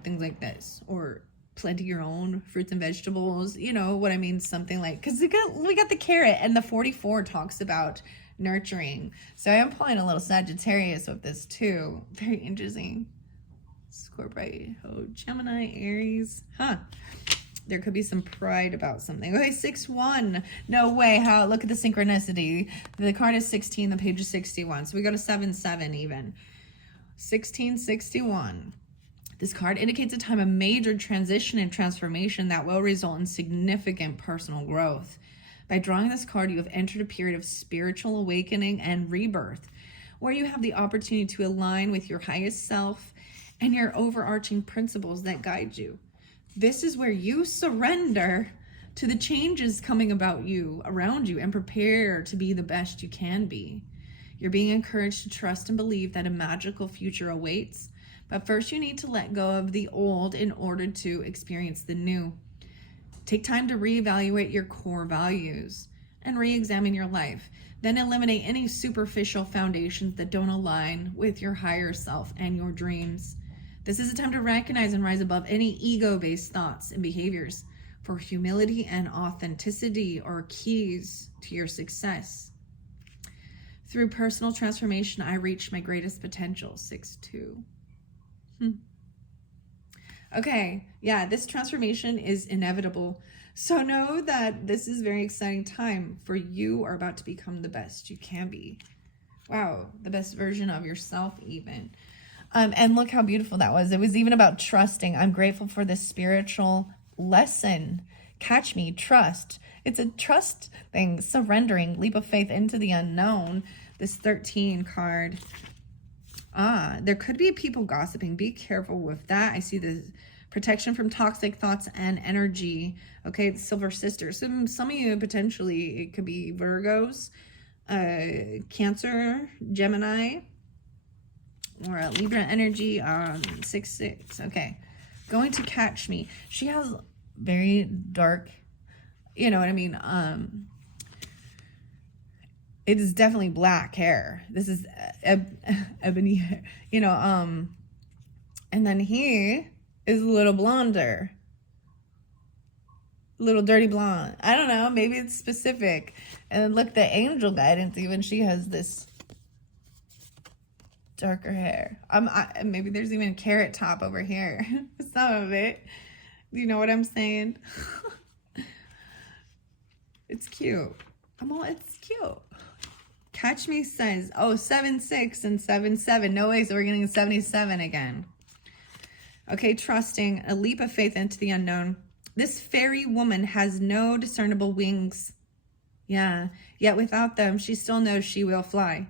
things like this, or planting your own fruits and vegetables. You know what I mean? Something like, because we got the carrot, and the 44 talks about nurturing. So I am pulling a little Sagittarius with this too. Very interesting. Scorpio, Gemini, Aries. Huh. There could be some pride about something. Okay, 6-1. No way. How? Look at the synchronicity. The card is 16. The page is 61. So we go to 7-7 even. 1661. This card indicates a time of major transition and transformation that will result in significant personal growth. By drawing this card, you have entered a period of spiritual awakening and rebirth, where you have the opportunity to align with your highest self and your overarching principles that guide you. This is where you surrender to the changes coming about you, around you, and prepare to be the best you can be. You're being encouraged to trust and believe that a magical future awaits, but first you need to let go of the old in order to experience the new. Take time to reevaluate your core values and re-examine your life. Then eliminate any superficial foundations that don't align with your higher self and your dreams. This is a time to recognize and rise above any ego-based thoughts and behaviors, for humility and authenticity are keys to your success. Through personal transformation, I reach my greatest potential. 6-2. Okay, yeah, this transformation is inevitable. So know that this is a very exciting time, for you are about to become the best you can be. Wow, the best version of yourself even. And look how beautiful that was. It was even about trusting. I'm grateful for this spiritual lesson. Catch me, trust. It's a trust thing, surrendering, leap of faith into the unknown. This 13 card. There could be people gossiping. Be careful with that. I see the protection from toxic thoughts and energy. Okay, the Silver Sisters. Some of you potentially, it could be Virgos, Cancer, Gemini, or a Libra energy. 6-6. Okay, going to catch me. She has very dark, you know what I mean? It is definitely black hair. This is ebony hair, you know, and then he is a little blonder, little dirty blonde. I don't know, maybe it's specific. And then look, the angel guidance, even she has this darker hair. Maybe there's even a carrot top over here. Some of it. You know what I'm saying? It's cute. It's cute. Catch me says, 7-6 and 7-7. No way, so we're getting 77 again. Okay, trusting, a leap of faith into the unknown. This fairy woman has no discernible wings. Yeah, yet without them, she still knows she will fly.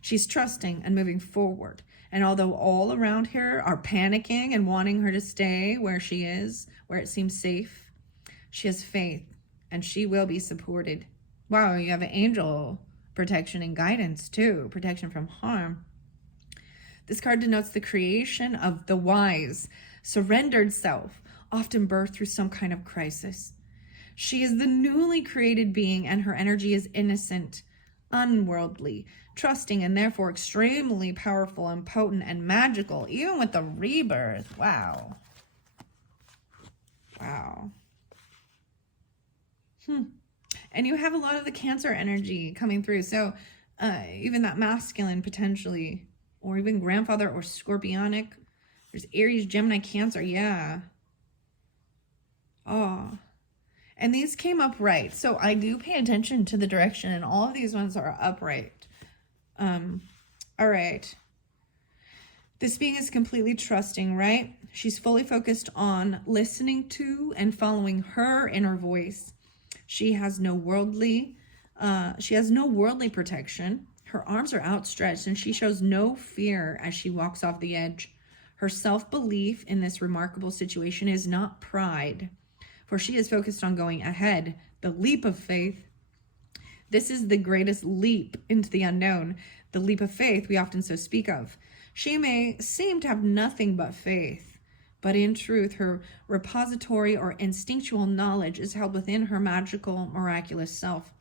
She's trusting and moving forward. And although all around her are panicking and wanting her to stay where she is, where it seems safe, she has faith and she will be supported. Wow, you have an angel protection and guidance too, protection from harm. This card denotes the creation of the wise, surrendered self, often birthed through some kind of crisis. She is the newly created being, and her energy is innocent, unworldly, trusting, and therefore extremely powerful and potent and magical, even with the rebirth. Wow. Wow. And you have a lot of the Cancer energy coming through. So even that masculine potentially, or even grandfather or scorpionic. There's Aries, Gemini, Cancer. Yeah. Oh. And these came upright. So I do pay attention to the direction, and all of these ones are upright. All right. This being is completely trusting, right? She's fully focused on listening to and following her inner voice. She has no worldly protection. Her arms are outstretched, and she shows no fear as she walks off the edge. Her self-belief in this remarkable situation is not pride, for she is focused on going ahead, the leap of faith. This is the greatest leap into the unknown, the leap of faith we often so speak of. She may seem to have nothing but faith, but in truth, her repository or instinctual knowledge is held within her magical, miraculous self.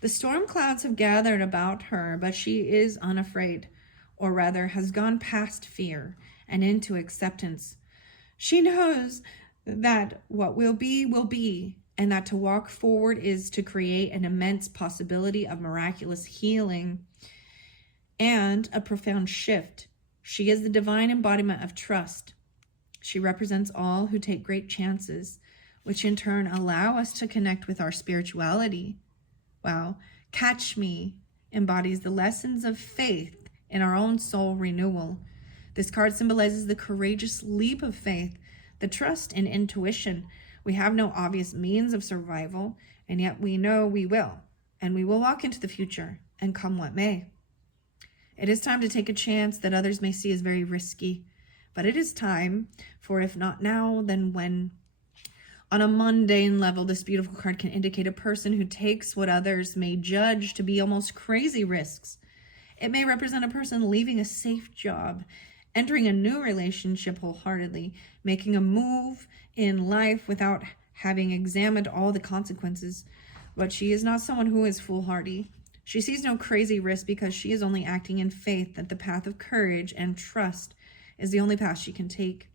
The storm clouds have gathered about her, but she is unafraid, or rather has gone past fear and into acceptance. She knows that what will be, and that to walk forward is to create an immense possibility of miraculous healing and a profound shift. She is the divine embodiment of trust. She represents all who take great chances, which in turn allow us to connect with our spirituality. Wow. Catch Me embodies the lessons of faith in our own soul renewal. This card symbolizes the courageous leap of faith, the trust and intuition. We have no obvious means of survival, and yet we know we will, and we will walk into the future, and come what may. It is time to take a chance that others may see as very risky, but it is time, for if not now, then when? On a mundane level, this beautiful card can indicate a person who takes what others may judge to be almost crazy risks. It may represent a person leaving a safe job, entering a new relationship wholeheartedly, making a move in life without having examined all the consequences. But she is not someone who is foolhardy. She sees no crazy risk because she is only acting in faith that the path of courage and trust is the only path she can take.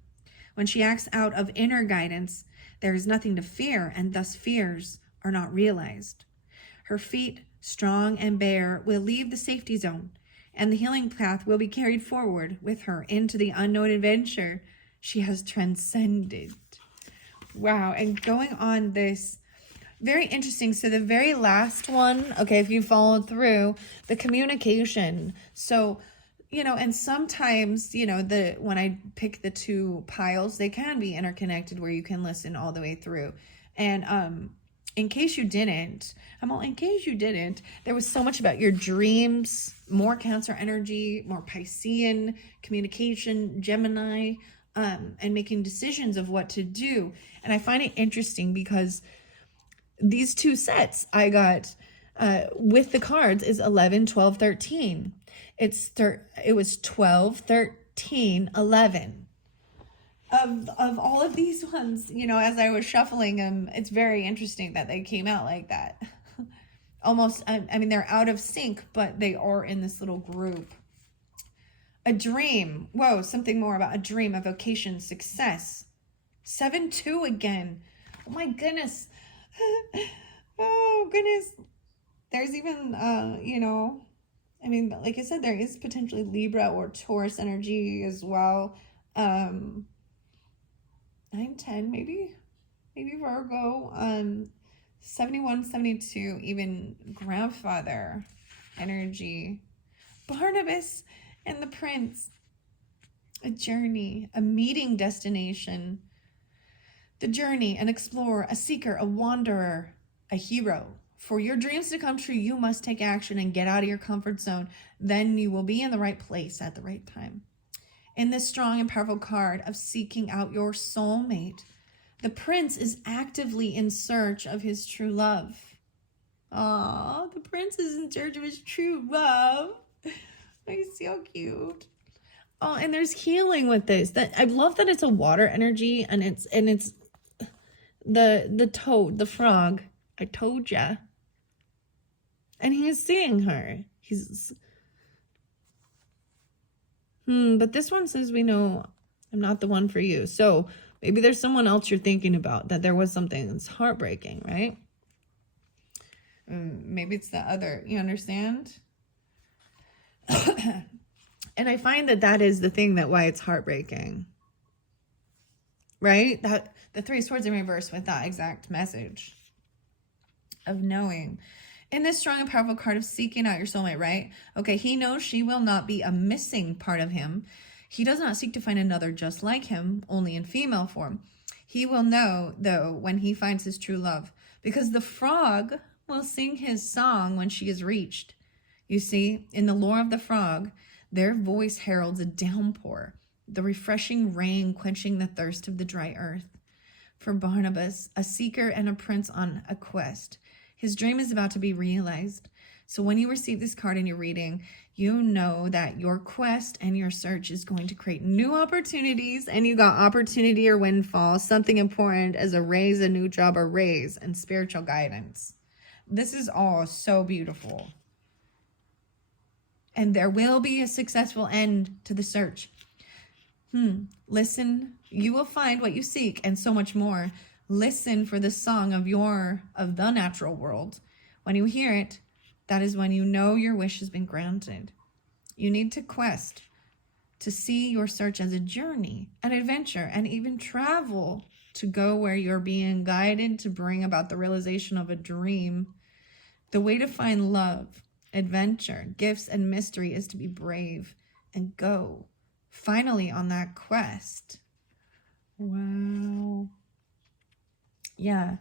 When she acts out of inner guidance, there is nothing to fear, and thus fears are not realized. Her feet, strong and bare, will leave the safety zone, and the healing path will be carried forward with her into the unknown adventure she has transcended. Wow, and going on this, very interesting. So the very last one, okay, if you followed through, the communication. So, and sometimes, when I pick the two piles, they can be interconnected where you can listen all the way through. And in case you didn't, there was so much about your dreams, more Cancer energy, more Piscean, communication, Gemini, and making decisions of what to do. And I find it interesting because these two sets I got with the cards is 11, 12, 13. It was 12, 13, 11. Of all of these ones, as I was shuffling them, it's very interesting that they came out like that. Almost, they're out of sync, but they are in this little group. A dream. Whoa, something more about a dream, a vocation, success. 7-2 again. Oh my goodness. Oh goodness. There's even, like I said, there is potentially Libra or Taurus energy as well. 9, 10, maybe Virgo. 71, 72, even grandfather energy. Barnabas and the Prince. A journey, a meeting destination. The journey, an explorer, a seeker, a wanderer, a hero. For your dreams to come true, you must take action and get out of your comfort zone. Then you will be in the right place at the right time. In this strong and powerful card of seeking out your soulmate, the Prince is actively in search of his true love. Aww, the Prince is in search of his true love. He's so cute. Oh, and there's healing with this. That I love that it's a water energy, and it's the toad, the frog. I told ya. And he is seeing her. But this one says, we know I'm not the one for you. So maybe there's someone else you're thinking about, that there was something that's heartbreaking, right? Maybe it's the other, you understand? And I find that is the thing why it's heartbreaking, right? That the 3 swords in reverse with that exact message of knowing. In this strong and powerful card of seeking out your soulmate, right? Okay, he knows she will not be a missing part of him. He does not seek to find another just like him, only in female form. He will know, though, when he finds his true love, because the frog will sing his song when she is reached. You see, in the lore of the frog, their voice heralds a downpour, the refreshing rain quenching the thirst of the dry earth. For Barnabas, a seeker and a prince on a quest, his dream is about to be realized. So when you receive this card in your reading, you know that your quest and your search is going to create new opportunities, and you got opportunity or windfall, something important as a raise, a new job or raise, and spiritual guidance. This is all so beautiful. And there will be a successful end to the search. Listen, you will find what you seek and so much more. Listen for the song of the natural world. When you hear it, that is when you know your wish has been granted. You need to quest, to see your search as a journey, an adventure, and even travel to go where you're being guided to bring about the realization of a dream. The way to find love, adventure, gifts, and mystery is to be brave and go finally on that quest. Wow. Yeah.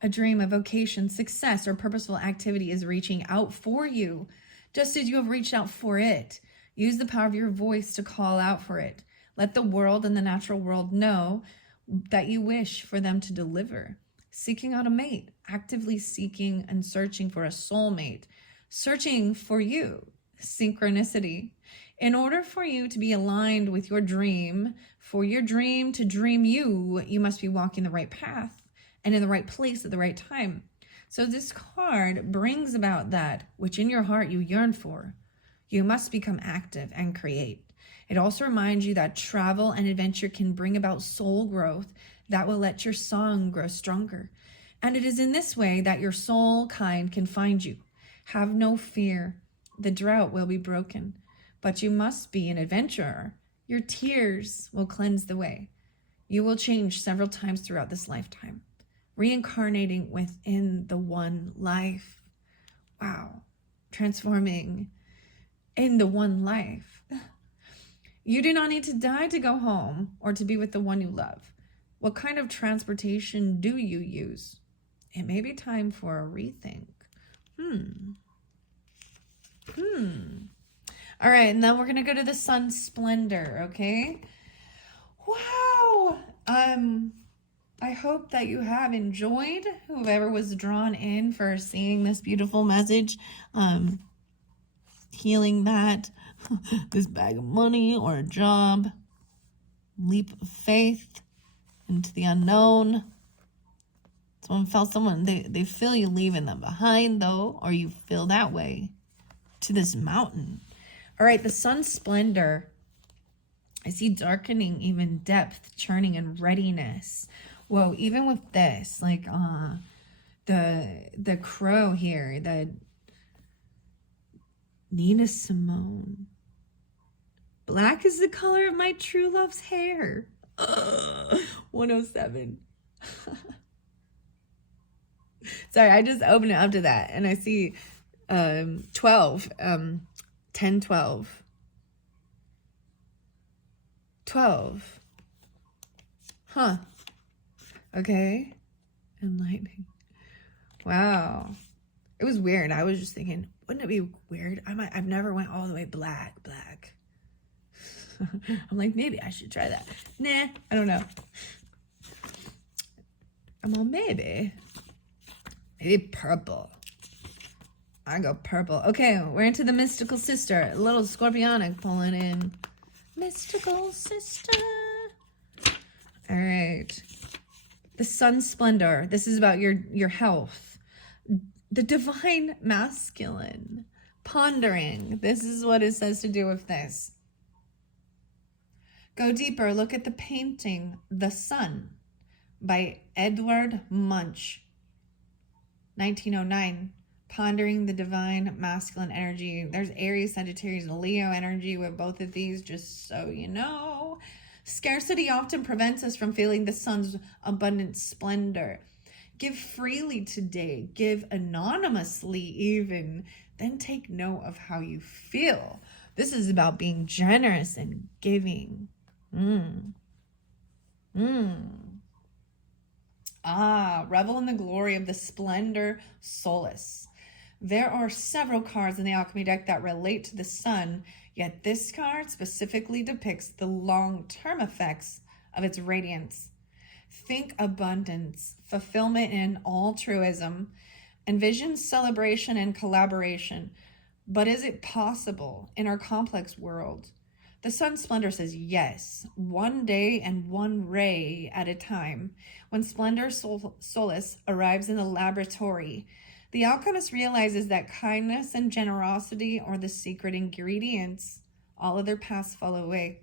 A dream, a vocation, success, or purposeful activity is reaching out for you, just as you have reached out for it. Use the power of your voice to call out for it. Let the world and the natural world know that you wish for them to deliver. Seeking out a mate, actively seeking and searching for a soulmate, searching for you, synchronicity. In order for you to be aligned with your dream, for your dream to dream you, you must be walking the right path and in the right place at the right time. So this card brings about that which in your heart you yearn for. You must become active and create. It also reminds you that travel and adventure can bring about soul growth that will let your song grow stronger. And it is in this way that your soul kind can find you. Have no fear. The drought will be broken, but you must be an adventurer. Your tears will cleanse the way. You will change several times throughout this lifetime, reincarnating within the one life. Wow. Transforming in the one life. You do not need to die to go home or to be with the one you love. What kind of transportation do you use? It may be time for a rethink. All right, and then we're going to go to the sun splendor, okay? Wow. I hope that you have enjoyed, whoever was drawn in for seeing this beautiful message, healing that, this bag of money or a job, leap of faith into the unknown. They feel you leaving them behind though, or you feel that way to this mountain. All right, the sun splendor. I see darkening, even depth, churning, and readiness. Whoa, even with this, like the crow here, the Nina Simone. Black is the color of my true love's hair. 107. Sorry, I just opened it up to that and I see 12, 10, 12. 12. Huh. Okay. Enlightening. Wow. It was weird. I was just thinking, wouldn't it be weird? I've never went all the way black. I'm like, maybe I should try that. Nah, I don't know. I'm all maybe purple. I go purple. Okay, we're into the mystical sister. A little scorpionic pulling in. Mystical sister. All right. The sun splendor. This is about your health. The divine masculine. Pondering. This is what it says to do with this. Go deeper. Look at the painting, The Sun, by Edward Munch. 1909. Pondering the divine masculine energy. There's Aries, Sagittarius, and Leo energy with both of these, just so you know. Scarcity often prevents us from feeling the sun's abundant splendor. Give freely today. Give anonymously even. Then take note of how you feel. This is about being generous and giving. Revel in the glory of the splendor solace. There are several cards in the alchemy deck that relate to the sun, yet this card specifically depicts the long-term effects of its radiance. Think abundance, fulfillment, and altruism. Envision celebration and collaboration. But is it possible in our complex world? The sun splendor says yes, one day and one ray at a time. When splendor solace arrives in the laboratory, the alchemist realizes that kindness and generosity are the secret ingredients. All other paths fall away.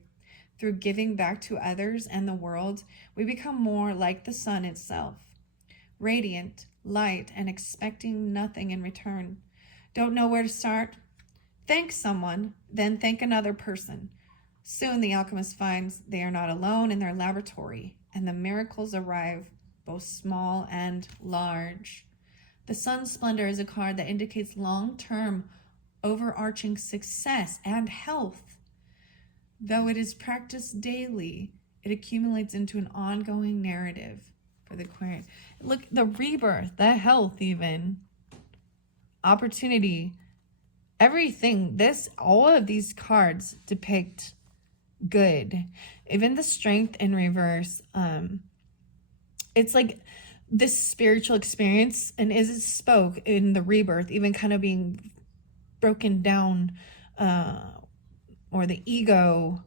Through giving back to others and the world, we become more like the sun itself, radiant, light, and expecting nothing in return. Don't know where to start? Thank someone, then thank another person. Soon the alchemist finds they are not alone in their laboratory, and the miracles arrive, both small and large. The sun's splendor is a card that indicates long-term, overarching success and health. Though it is practiced daily, it accumulates into an ongoing narrative for the Aquarian. Look, the rebirth, the health even, opportunity, everything. All of these cards depict good. Even the strength in reverse. It's like this spiritual experience, and as it spoke in the rebirth, even kind of being broken down, or the ego,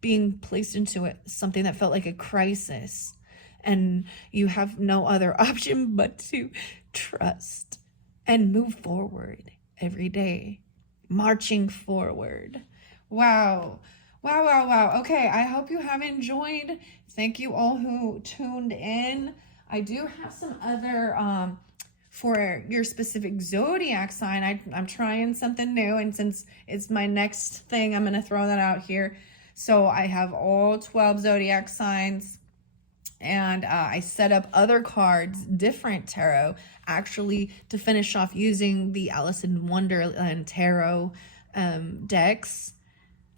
being placed into it, something that felt like a crisis, and you have no other option but to trust and move forward every day, marching forward. Wow. Wow, wow, wow. Okay, I hope you have enjoyed. Thank you all who tuned in. I do have some other for your specific zodiac sign. I'm trying something new, and since it's my next thing, I'm going to throw that out here. So I have all 12 zodiac signs, and I set up other cards, different tarot, actually to finish off using the Alice in Wonderland tarot decks.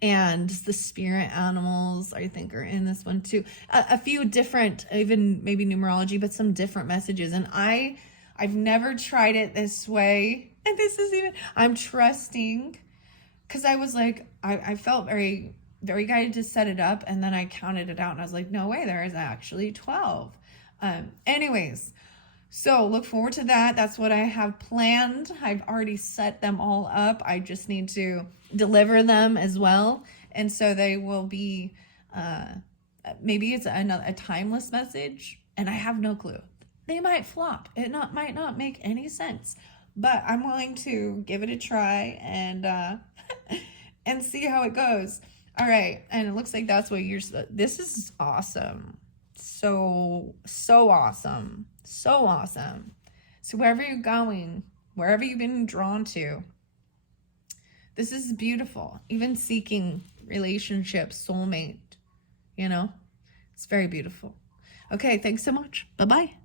And the spirit animals, I think, are in this one too. A few different, even maybe numerology, but some different messages. And I've never tried it this way. And this is even, I'm trusting, because I was like, I felt very, very guided to set it up. And then I counted it out and I was like, no way, there is actually 12. Anyways, so look forward to that. That's what I have planned. I've already set them all up. I just need to deliver them as well. And so they will be, maybe it's a timeless message, and I have no clue. They might flop. It might not make any sense, but I'm willing to give it a try and and see how it goes. All right. And it looks like that's what this is awesome. So awesome. So awesome. So wherever you're going, wherever you've been drawn to, this is beautiful. Even seeking relationships, soulmate, it's very beautiful. Okay, thanks so much. Bye-bye.